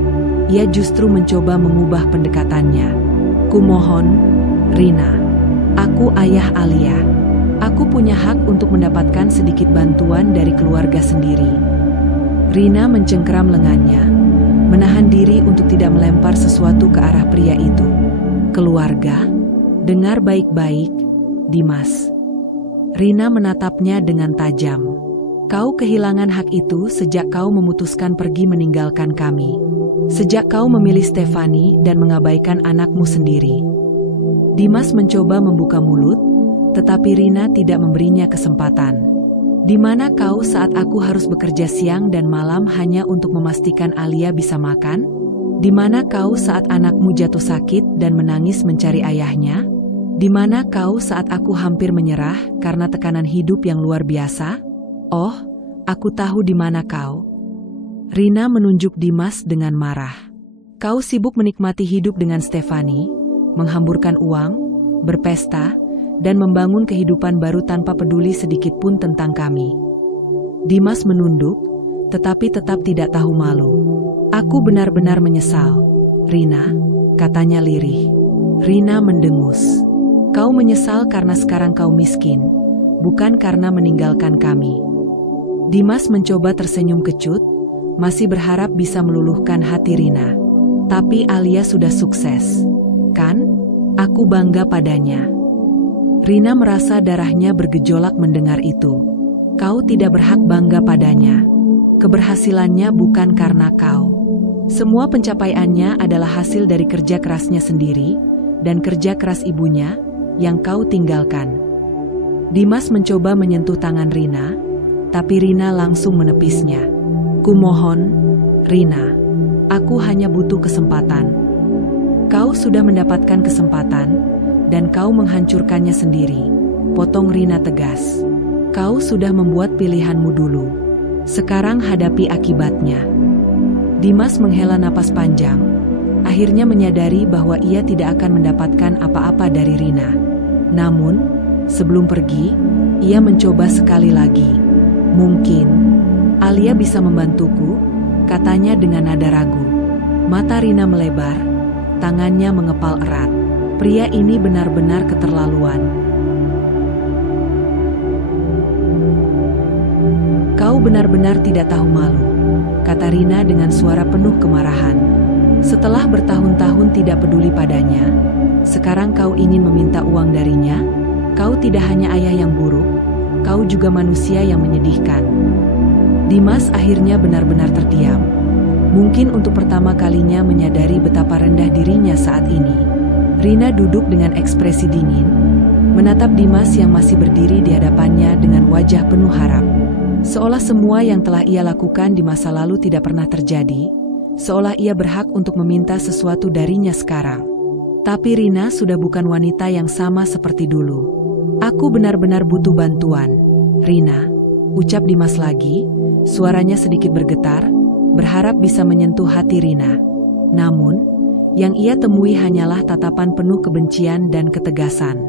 ia justru mencoba mengubah pendekatannya. Kumohon, Rina, aku ayah Alia. Aku punya hak untuk mendapatkan sedikit bantuan dari keluarga sendiri. Rina mencengkeram lengannya, menahan diri untuk tidak melempar sesuatu ke arah pria itu. Keluarga? Dengar baik-baik, Dimas. Rina menatapnya dengan tajam. Kau kehilangan hak itu sejak kau memutuskan pergi meninggalkan kami. Sejak kau memilih Stefani dan mengabaikan anakmu sendiri. Dimas mencoba membuka mulut, tetapi Rina tidak memberinya kesempatan. Di mana kau saat aku harus bekerja siang dan malam hanya untuk memastikan Alia bisa makan? Di mana kau saat anakmu jatuh sakit dan menangis mencari ayahnya? Di mana kau saat aku hampir menyerah karena tekanan hidup yang luar biasa? Oh, aku tahu di mana kau. Rina menunjuk Dimas dengan marah. Kau sibuk menikmati hidup dengan Stefani, menghamburkan uang, berpesta, dan membangun kehidupan baru tanpa peduli sedikit pun tentang kami. Dimas menunduk, tetapi tetap tidak tahu malu. Aku benar-benar menyesal, Rina, katanya lirih. Rina mendengus. Kau menyesal karena sekarang kau miskin, bukan karena meninggalkan kami. Dimas mencoba tersenyum kecut, masih berharap bisa meluluhkan hati Rina. Tapi Alia sudah sukses, kan? Aku bangga padanya. Rina merasa darahnya bergejolak mendengar itu. Kau tidak berhak bangga padanya. Keberhasilannya bukan karena kau. Semua pencapaiannya adalah hasil dari kerja kerasnya sendiri, dan kerja keras ibunya, yang kau tinggalkan. Dimas mencoba menyentuh tangan Rina, tapi Rina langsung menepisnya. Kumohon, Rina, aku hanya butuh kesempatan. Kau sudah mendapatkan kesempatan, dan kau menghancurkannya sendiri, potong Rina tegas. Kau sudah membuat pilihanmu dulu. Sekarang hadapi akibatnya. Dimas menghela napas panjang, akhirnya menyadari bahwa ia tidak akan mendapatkan apa-apa dari Rina. Namun, sebelum pergi, ia mencoba sekali lagi. Mungkin, Alia bisa membantuku, katanya dengan nada ragu. Mata Rina melebar, tangannya mengepal erat. Pria ini benar-benar keterlaluan. Kau benar-benar tidak tahu malu, kata Rina dengan suara penuh kemarahan. Setelah bertahun-tahun tidak peduli padanya, sekarang kau ingin meminta uang darinya? Kau tidak hanya ayah yang buruk, kau juga manusia yang menyedihkan. Dimas akhirnya benar-benar terdiam. Mungkin untuk pertama kalinya menyadari betapa rendah dirinya saat ini. Rina duduk dengan ekspresi dingin, menatap Dimas yang masih berdiri di hadapannya dengan wajah penuh harap. Seolah semua yang telah ia lakukan di masa lalu tidak pernah terjadi, seolah ia berhak untuk meminta sesuatu darinya sekarang. Tapi Rina sudah bukan wanita yang sama seperti dulu. Aku benar-benar butuh bantuan, Rina, ucap Dimas lagi, suaranya sedikit bergetar, berharap bisa menyentuh hati Rina. Namun, yang ia temui hanyalah tatapan penuh kebencian dan ketegasan.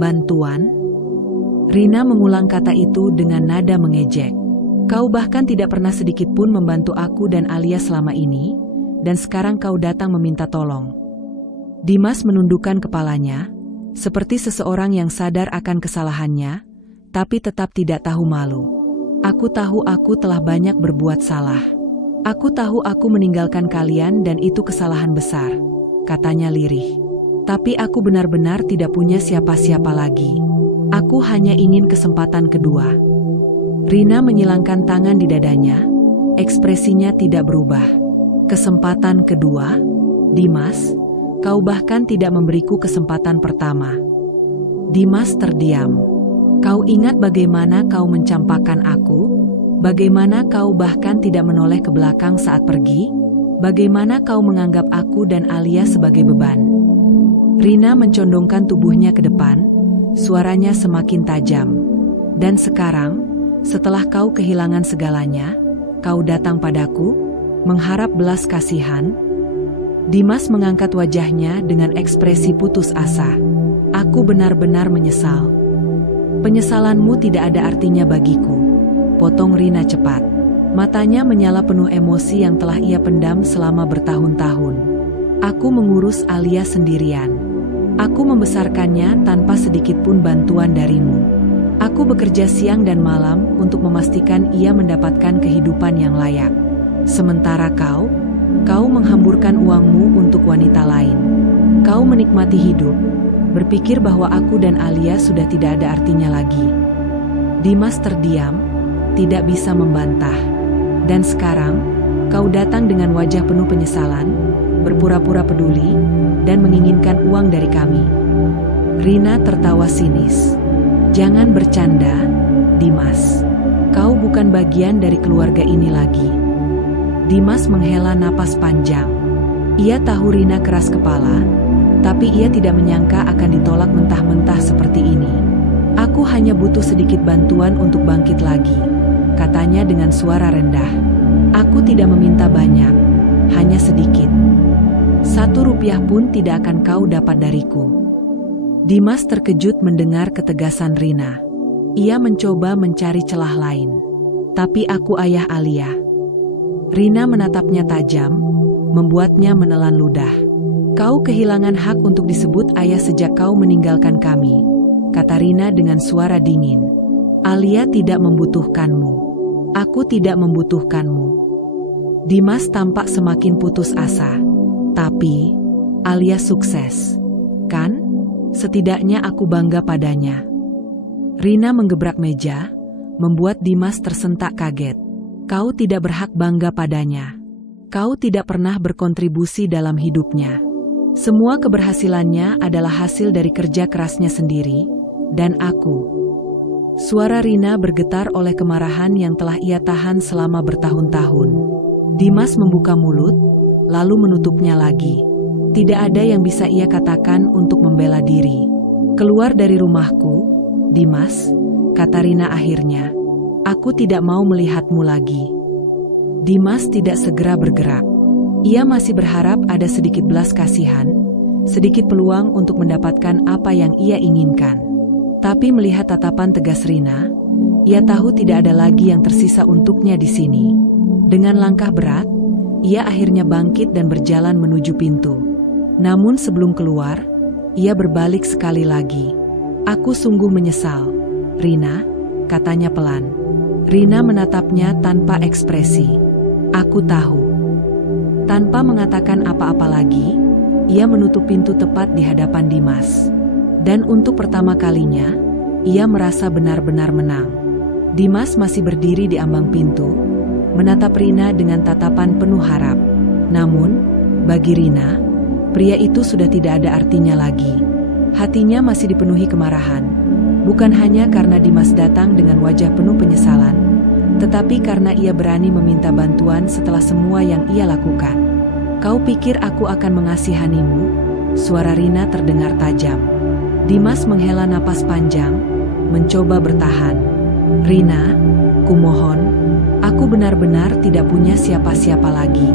Bantuan? Rina mengulang kata itu dengan nada mengejek. Kau bahkan tidak pernah sedikit pun membantu aku dan Alia selama ini, dan sekarang kau datang meminta tolong. Dimas menundukkan kepalanya, seperti seseorang yang sadar akan kesalahannya, tapi tetap tidak tahu malu. Aku tahu aku telah banyak berbuat salah. Aku tahu aku meninggalkan kalian dan itu kesalahan besar, katanya lirih. Tapi aku benar-benar tidak punya siapa-siapa lagi. Aku hanya ingin kesempatan kedua. Rina menyilangkan tangan di dadanya, ekspresinya tidak berubah. Kesempatan kedua? Dimas, kau bahkan tidak memberiku kesempatan pertama. Dimas terdiam. Kau ingat bagaimana kau mencampakkan aku? Bagaimana kau bahkan tidak menoleh ke belakang saat pergi? Bagaimana kau menganggap aku dan Alia sebagai beban? Rina mencondongkan tubuhnya ke depan, suaranya semakin tajam. Dan sekarang, setelah kau kehilangan segalanya, kau datang padaku, mengharap belas kasihan. Dimas mengangkat wajahnya dengan ekspresi putus asa. Aku benar-benar menyesal. Penyesalanmu tidak ada artinya bagiku, potong Rina cepat. Matanya menyala penuh emosi yang telah ia pendam selama bertahun-tahun. Aku mengurus Alia sendirian. Aku membesarkannya tanpa sedikit pun bantuan darimu. Aku bekerja siang dan malam untuk memastikan ia mendapatkan kehidupan yang layak. Sementara kau menghamburkan uangmu untuk wanita lain. Kau menikmati hidup, berpikir bahwa aku dan Alia sudah tidak ada artinya lagi. Dimas terdiam, tidak bisa membantah. Dan sekarang, kau datang dengan wajah penuh penyesalan, berpura-pura peduli, dan menginginkan uang dari kami. Rina tertawa sinis. Jangan bercanda, Dimas. Kau bukan bagian dari keluarga ini lagi. Dimas menghela napas panjang. Ia tahu Rina keras kepala, tapi ia tidak menyangka akan ditolak mentah-mentah seperti ini. Aku hanya butuh sedikit bantuan untuk bangkit lagi, katanya dengan suara rendah. Aku tidak meminta banyak, hanya sedikit. Rp1 pun tidak akan kau dapat dariku. Dimas terkejut mendengar ketegasan Rina. Ia mencoba mencari celah lain. Tapi aku ayah Alia. Rina menatapnya tajam, membuatnya menelan ludah. Kau kehilangan hak untuk disebut ayah sejak kau meninggalkan kami, kata Rina dengan suara dingin. Alia tidak membutuhkanmu. Aku tidak membutuhkanmu. Dimas tampak semakin putus asa. Tapi, Alia sukses, kan? Setidaknya aku bangga padanya. Rina menggebrak meja, membuat Dimas tersentak kaget. Kau tidak berhak bangga padanya. Kau tidak pernah berkontribusi dalam hidupnya. Semua keberhasilannya adalah hasil dari kerja kerasnya sendiri, dan aku. Suara Rina bergetar oleh kemarahan yang telah ia tahan selama bertahun-tahun. Dimas membuka mulut, lalu menutupnya lagi. Tidak ada yang bisa ia katakan untuk membela diri. Keluar dari rumahku, Dimas, kata Rina akhirnya. Aku tidak mau melihatmu lagi. Dimas tidak segera bergerak. Ia masih berharap ada sedikit belas kasihan, sedikit peluang untuk mendapatkan apa yang ia inginkan. Tapi melihat tatapan tegas Rina, ia tahu tidak ada lagi yang tersisa untuknya di sini. Dengan langkah berat, ia akhirnya bangkit dan berjalan menuju pintu. Namun sebelum keluar, ia berbalik sekali lagi. Aku sungguh menyesal, Rina, katanya pelan. Rina menatapnya tanpa ekspresi. Aku tahu. Tanpa mengatakan apa-apa lagi, ia menutup pintu tepat di hadapan Dimas. Dan untuk pertama kalinya, ia merasa benar-benar menang. Dimas masih berdiri di ambang pintu, menatap Rina dengan tatapan penuh harap. Namun, bagi Rina, pria itu sudah tidak ada artinya lagi. Hatinya masih dipenuhi kemarahan, bukan hanya karena Dimas datang dengan wajah penuh penyesalan, tetapi karena ia berani meminta bantuan setelah semua yang ia lakukan. "Kau pikir aku akan mengasihanimu?" Suara Rina terdengar tajam. Dimas menghela napas panjang, mencoba bertahan. "Rina, kumohon, aku benar-benar tidak punya siapa-siapa lagi.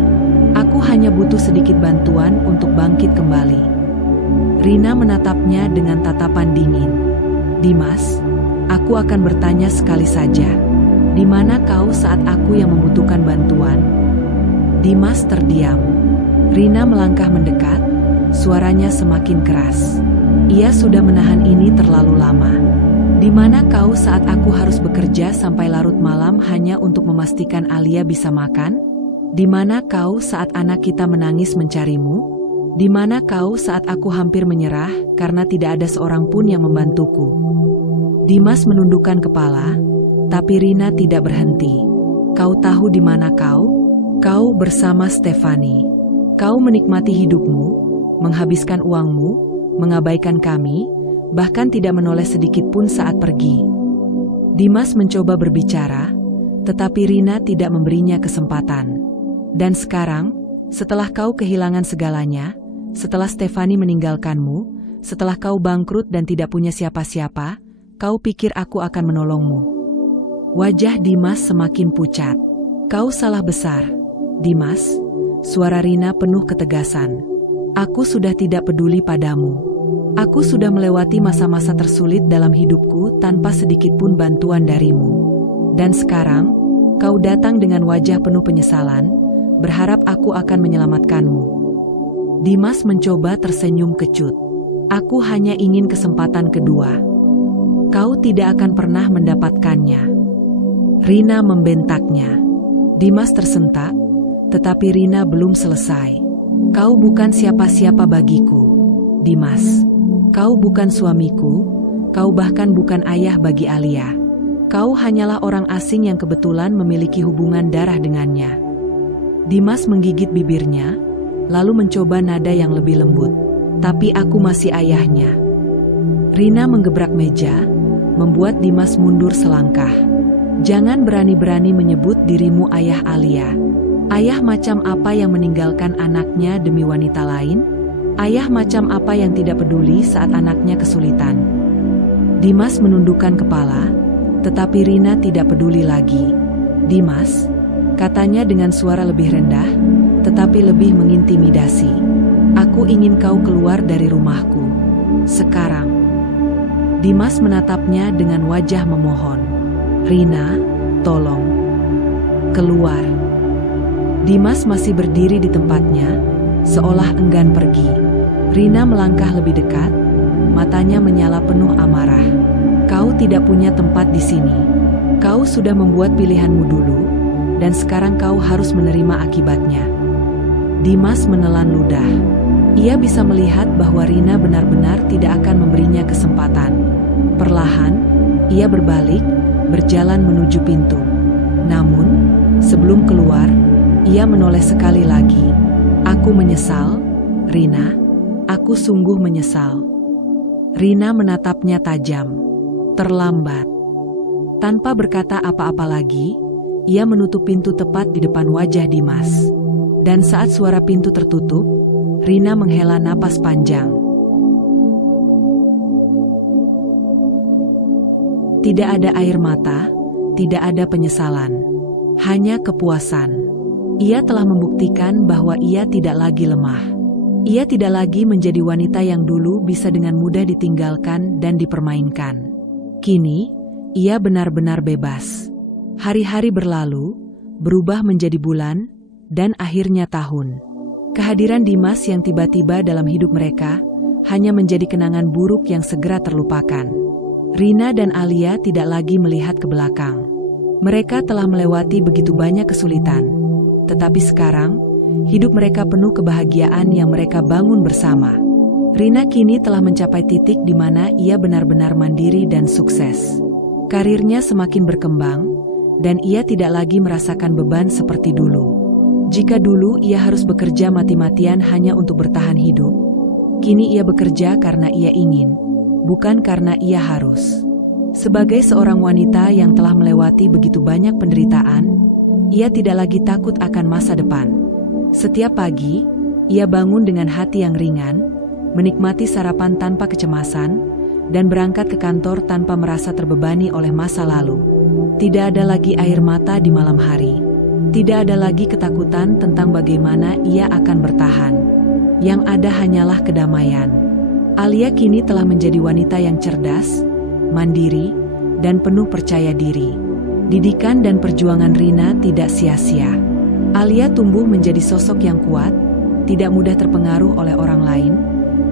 Aku hanya butuh sedikit bantuan untuk bangkit kembali." Rina menatapnya dengan tatapan dingin. "Dimas, aku akan bertanya sekali saja. Di mana kau saat aku yang membutuhkan bantuan?" Dimas terdiam. Rina melangkah mendekat, suaranya semakin keras. "Ia sudah menahan ini terlalu lama. Di mana kau saat aku harus bekerja sampai larut malam hanya untuk memastikan Alia bisa makan? Di mana kau saat anak kita menangis mencarimu? Di mana kau saat aku hampir menyerah karena tidak ada seorang pun yang membantuku?" Dimas menundukkan kepala, tapi Rina tidak berhenti. "Kau tahu di mana kau? Kau bersama Stefani. Kau menikmati hidupmu, menghabiskan uangmu, mengabaikan kami, bahkan tidak menoleh sedikit pun saat pergi." Dimas mencoba berbicara, tetapi Rina tidak memberinya kesempatan. "Dan sekarang, setelah kau kehilangan segalanya, setelah Stefani meninggalkanmu, setelah kau bangkrut dan tidak punya siapa-siapa, kau pikir aku akan menolongmu?" Wajah Dimas semakin pucat. "Kau salah besar, Dimas." Suara Rina penuh ketegasan. "Aku sudah tidak peduli padamu. Aku sudah melewati masa-masa tersulit dalam hidupku tanpa sedikit pun bantuan darimu. Dan sekarang, kau datang dengan wajah penuh penyesalan, berharap aku akan menyelamatkanmu." Dimas mencoba tersenyum kecut. "Aku hanya ingin kesempatan kedua. Kau tidak akan pernah mendapatkannya." Rina membentaknya. Dimas tersentak, tetapi Rina belum selesai. "Kau bukan siapa-siapa bagiku, Dimas. Kau bukan suamiku, kau bahkan bukan ayah bagi Alia. Kau hanyalah orang asing yang kebetulan memiliki hubungan darah dengannya." Dimas menggigit bibirnya, lalu mencoba nada yang lebih lembut. "Tapi aku masih ayahnya." Rina menggebrak meja, membuat Dimas mundur selangkah. "Jangan berani-berani menyebut dirimu ayah Alia. Ayah macam apa yang meninggalkan anaknya demi wanita lain? Ayah macam apa yang tidak peduli saat anaknya kesulitan?" Dimas menundukkan kepala, tetapi Rina tidak peduli lagi. "Dimas," katanya dengan suara lebih rendah, tetapi lebih mengintimidasi, "aku ingin kau keluar dari rumahku. Sekarang." Dimas menatapnya dengan wajah memohon. "Rina, tolong. Keluar." Dimas masih berdiri di tempatnya, seolah enggan pergi. Rina melangkah lebih dekat, matanya menyala penuh amarah. "Kau tidak punya tempat di sini. Kau sudah membuat pilihanmu dulu, dan sekarang kau harus menerima akibatnya." Dimas menelan ludah. Ia bisa melihat bahwa Rina benar-benar tidak akan memberinya kesempatan. Perlahan, ia berbalik, berjalan menuju pintu. Namun, sebelum keluar, ia menoleh sekali lagi. "Aku menyesal, Rina. Aku sungguh menyesal." Rina menatapnya tajam. Terlambat. Tanpa berkata apa-apa lagi, ia menutup pintu tepat di depan wajah Dimas. Dan saat suara pintu tertutup, Rina menghela napas panjang. Tidak ada air mata, tidak ada penyesalan, hanya kepuasan. Ia telah membuktikan bahwa ia tidak lagi lemah. Ia tidak lagi menjadi wanita yang dulu bisa dengan mudah ditinggalkan dan dipermainkan. Kini, ia benar-benar bebas. Hari-hari berlalu, berubah menjadi bulan, dan akhirnya tahun. Kehadiran Dimas yang tiba-tiba dalam hidup mereka hanya menjadi kenangan buruk yang segera terlupakan. Rina dan Alia tidak lagi melihat ke belakang. Mereka telah melewati begitu banyak kesulitan. Tetapi sekarang, hidup mereka penuh kebahagiaan yang mereka bangun bersama. Rina kini telah mencapai titik di mana ia benar-benar mandiri dan sukses. Karirnya semakin berkembang, dan ia tidak lagi merasakan beban seperti dulu. Jika dulu ia harus bekerja mati-matian hanya untuk bertahan hidup, kini ia bekerja karena ia ingin, bukan karena ia harus. Sebagai seorang wanita yang telah melewati begitu banyak penderitaan, ia tidak lagi takut akan masa depan. Setiap pagi, ia bangun dengan hati yang ringan, menikmati sarapan tanpa kecemasan, dan berangkat ke kantor tanpa merasa terbebani oleh masa lalu. Tidak ada lagi air mata di malam hari. Tidak ada lagi ketakutan tentang bagaimana ia akan bertahan. Yang ada hanyalah kedamaian. Alia kini telah menjadi wanita yang cerdas, mandiri, dan penuh percaya diri. Didikan dan perjuangan Rina tidak sia-sia. Alia tumbuh menjadi sosok yang kuat, tidak mudah terpengaruh oleh orang lain,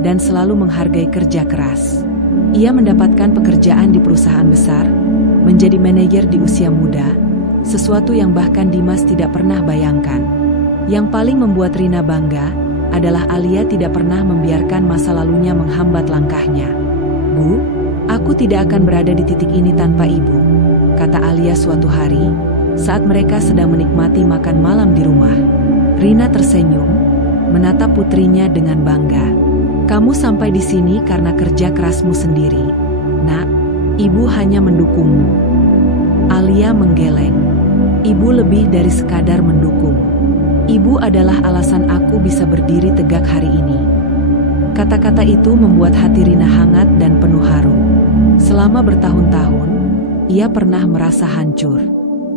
dan selalu menghargai kerja keras. Ia mendapatkan pekerjaan di perusahaan besar, menjadi manajer di usia muda, sesuatu yang bahkan Dimas tidak pernah bayangkan. Yang paling membuat Rina bangga adalah Alia tidak pernah membiarkan masa lalunya menghambat langkahnya. "Bu, aku tidak akan berada di titik ini tanpa ibu," kata Alia suatu hari, saat mereka sedang menikmati makan malam di rumah. Rina tersenyum, menatap putrinya dengan bangga. "Kamu sampai di sini karena kerja kerasmu sendiri, Nak. Ibu hanya mendukungmu." Alia menggeleng. "Ibu lebih dari sekadar mendukung. Ibu adalah alasan aku bisa berdiri tegak hari ini." Kata-kata itu membuat hati Rina hangat dan penuh haru. Selama bertahun-tahun, ia pernah merasa hancur.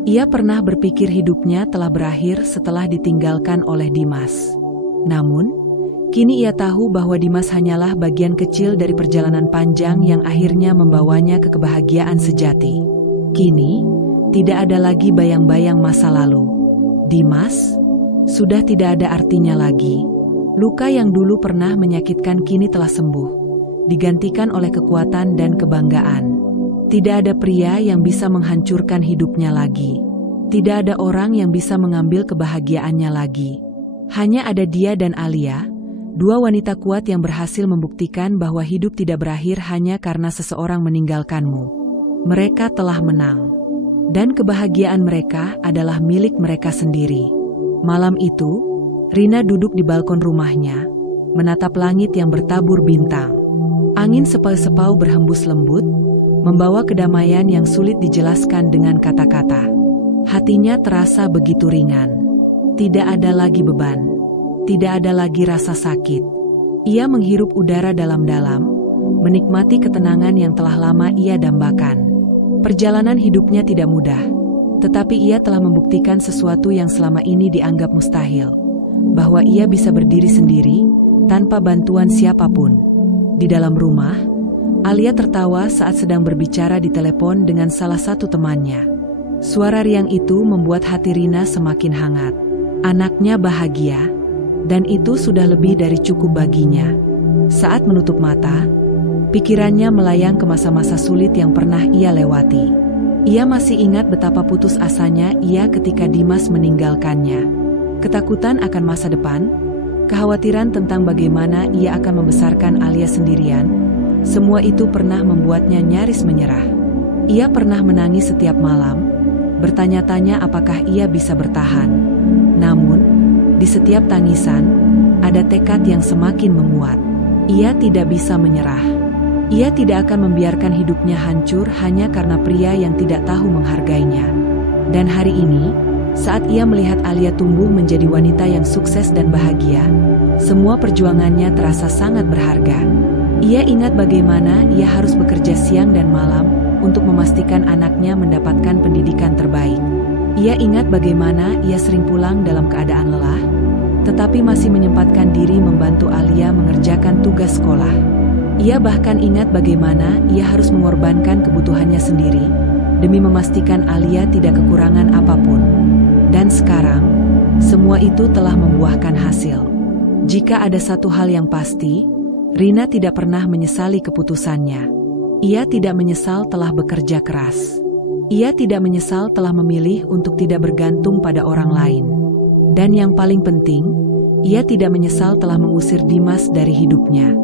Ia pernah berpikir hidupnya telah berakhir setelah ditinggalkan oleh Dimas. Namun, kini ia tahu bahwa Dimas hanyalah bagian kecil dari perjalanan panjang yang akhirnya membawanya ke kebahagiaan sejati. Kini, tidak ada lagi bayang-bayang masa lalu. Dimas sudah tidak ada artinya lagi. Luka yang dulu pernah menyakitkan kini telah sembuh, digantikan oleh kekuatan dan kebanggaan. Tidak ada pria yang bisa menghancurkan hidupnya lagi. Tidak ada orang yang bisa mengambil kebahagiaannya lagi. Hanya ada dia dan Alia, dua wanita kuat yang berhasil membuktikan bahwa hidup tidak berakhir hanya karena seseorang meninggalkanmu. Mereka telah menang, dan kebahagiaan mereka adalah milik mereka sendiri. Malam itu, Rina duduk di balkon rumahnya, menatap langit yang bertabur bintang. Angin sepau-sepau berhembus lembut, membawa kedamaian yang sulit dijelaskan dengan kata-kata. Hatinya terasa begitu ringan. Tidak ada lagi beban. Tidak ada lagi rasa sakit. Ia menghirup udara dalam-dalam, menikmati ketenangan yang telah lama ia dambakan. Perjalanan hidupnya tidak mudah, tetapi ia telah membuktikan sesuatu yang selama ini dianggap mustahil, bahwa ia bisa berdiri sendiri, tanpa bantuan siapapun. Di dalam rumah, Alia tertawa saat sedang berbicara di telepon dengan salah satu temannya. Suara riang itu membuat hati Rina semakin hangat. Anaknya bahagia, dan itu sudah lebih dari cukup baginya. Saat menutup mata, pikirannya melayang ke masa-masa sulit yang pernah ia lewati. Ia masih ingat betapa putus asanya ia ketika Dimas meninggalkannya. Ketakutan akan masa depan, kekhawatiran tentang bagaimana ia akan membesarkan Alia sendirian, semua itu pernah membuatnya nyaris menyerah. Ia pernah menangis setiap malam, bertanya-tanya apakah ia bisa bertahan. Namun, di setiap tangisan, ada tekad yang semakin menguat. Ia tidak bisa menyerah. Ia tidak akan membiarkan hidupnya hancur hanya karena pria yang tidak tahu menghargainya. Dan hari ini, saat ia melihat Alia tumbuh menjadi wanita yang sukses dan bahagia, semua perjuangannya terasa sangat berharga. Ia ingat bagaimana ia harus bekerja siang dan malam untuk memastikan anaknya mendapatkan pendidikan terbaik. Ia ingat bagaimana ia sering pulang dalam keadaan lelah, tetapi masih menyempatkan diri membantu Alia mengerjakan tugas sekolah. Ia bahkan ingat bagaimana ia harus mengorbankan kebutuhannya sendiri demi memastikan Alia tidak kekurangan apapun. Dan sekarang, semua itu telah membuahkan hasil. Jika ada satu hal yang pasti, Rina tidak pernah menyesali keputusannya. Ia tidak menyesal telah bekerja keras. Ia tidak menyesal telah memilih untuk tidak bergantung pada orang lain. Dan yang paling penting, ia tidak menyesal telah mengusir Dimas dari hidupnya.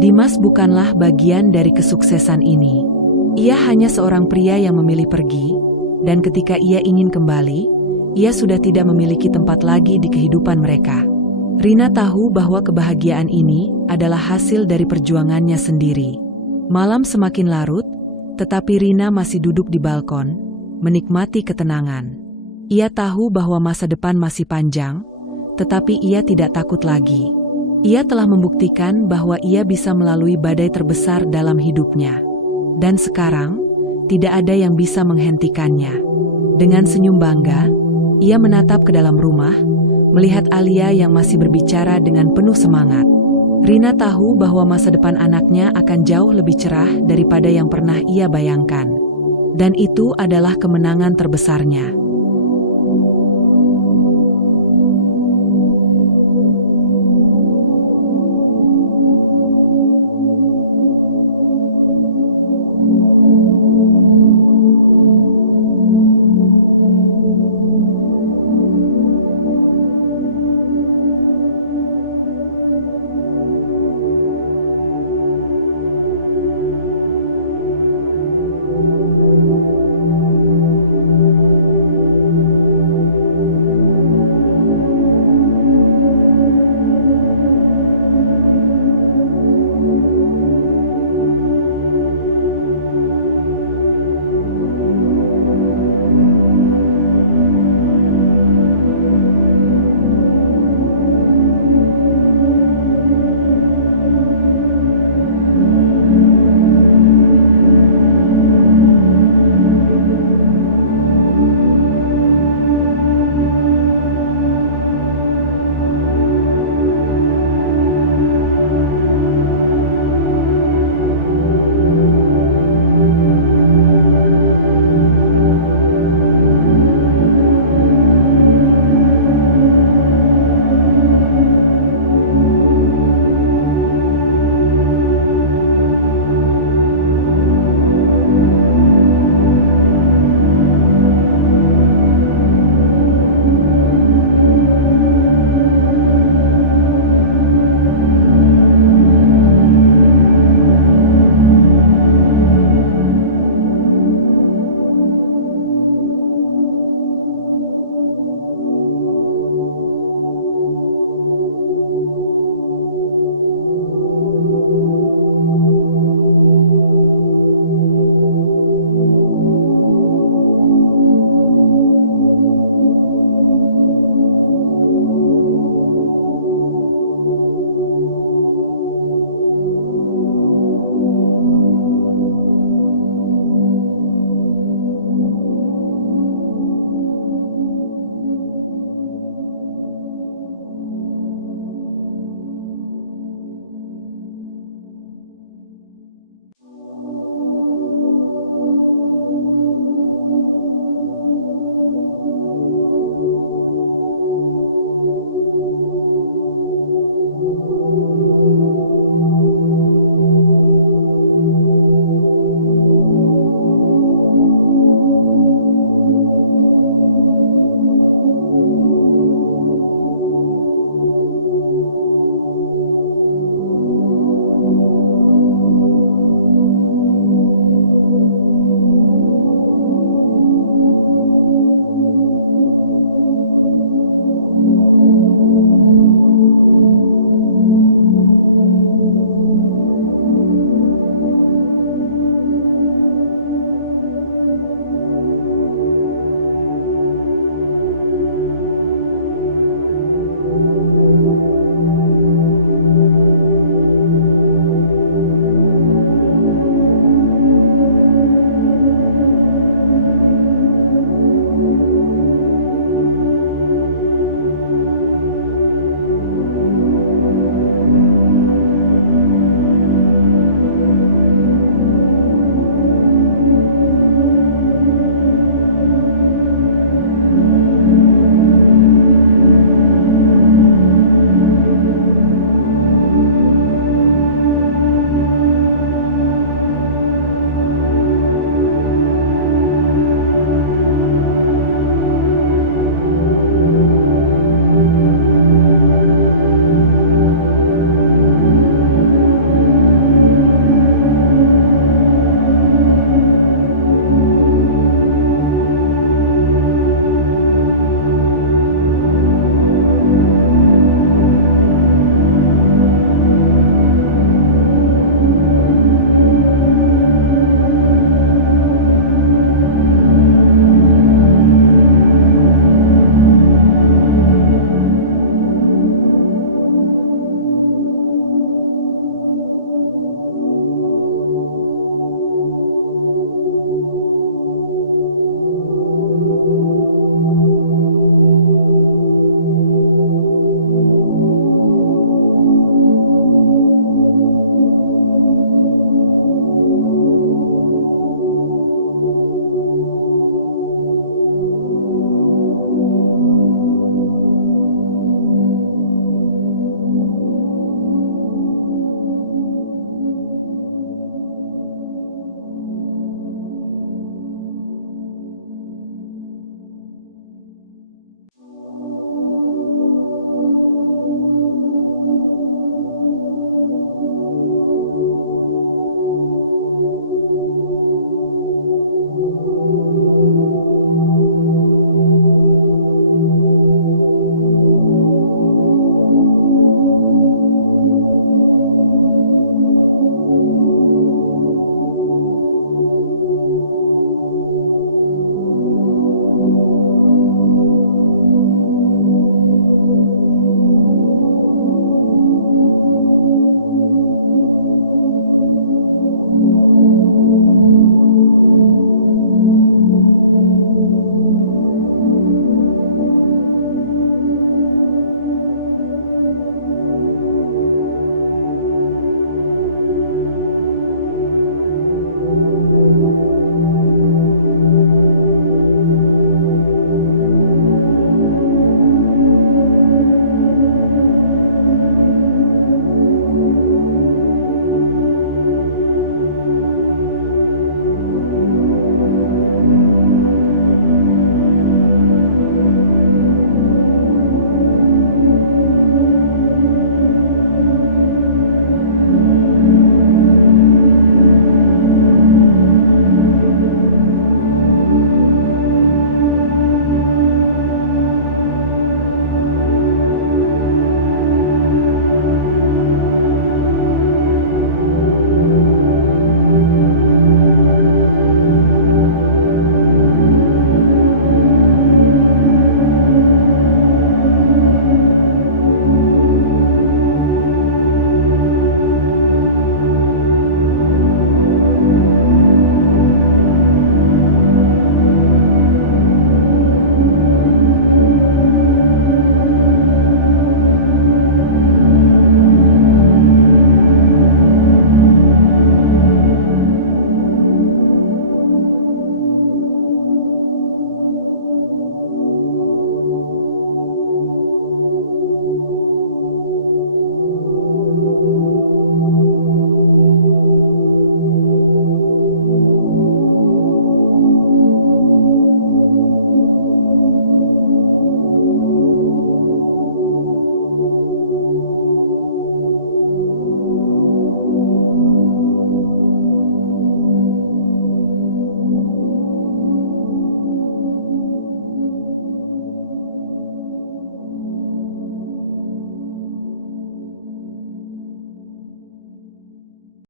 Dimas bukanlah bagian dari kesuksesan ini. Ia hanya seorang pria yang memilih pergi, Dan ketika ia ingin kembali, ia sudah tidak memiliki tempat lagi di kehidupan mereka. Rina tahu bahwa kebahagiaan ini adalah hasil dari perjuangannya sendiri. Malam semakin larut, tetapi Rina masih duduk di balkon, menikmati ketenangan. Ia tahu bahwa masa depan masih panjang, tetapi ia tidak takut lagi. Ia telah membuktikan bahwa ia bisa melalui badai terbesar dalam hidupnya. Dan sekarang, tidak ada yang bisa menghentikannya. Dengan senyum bangga, ia menatap ke dalam rumah, melihat Alia yang masih berbicara dengan penuh semangat. Rina tahu bahwa masa depan anaknya akan jauh lebih cerah daripada yang pernah ia bayangkan. Dan itu adalah kemenangan terbesarnya.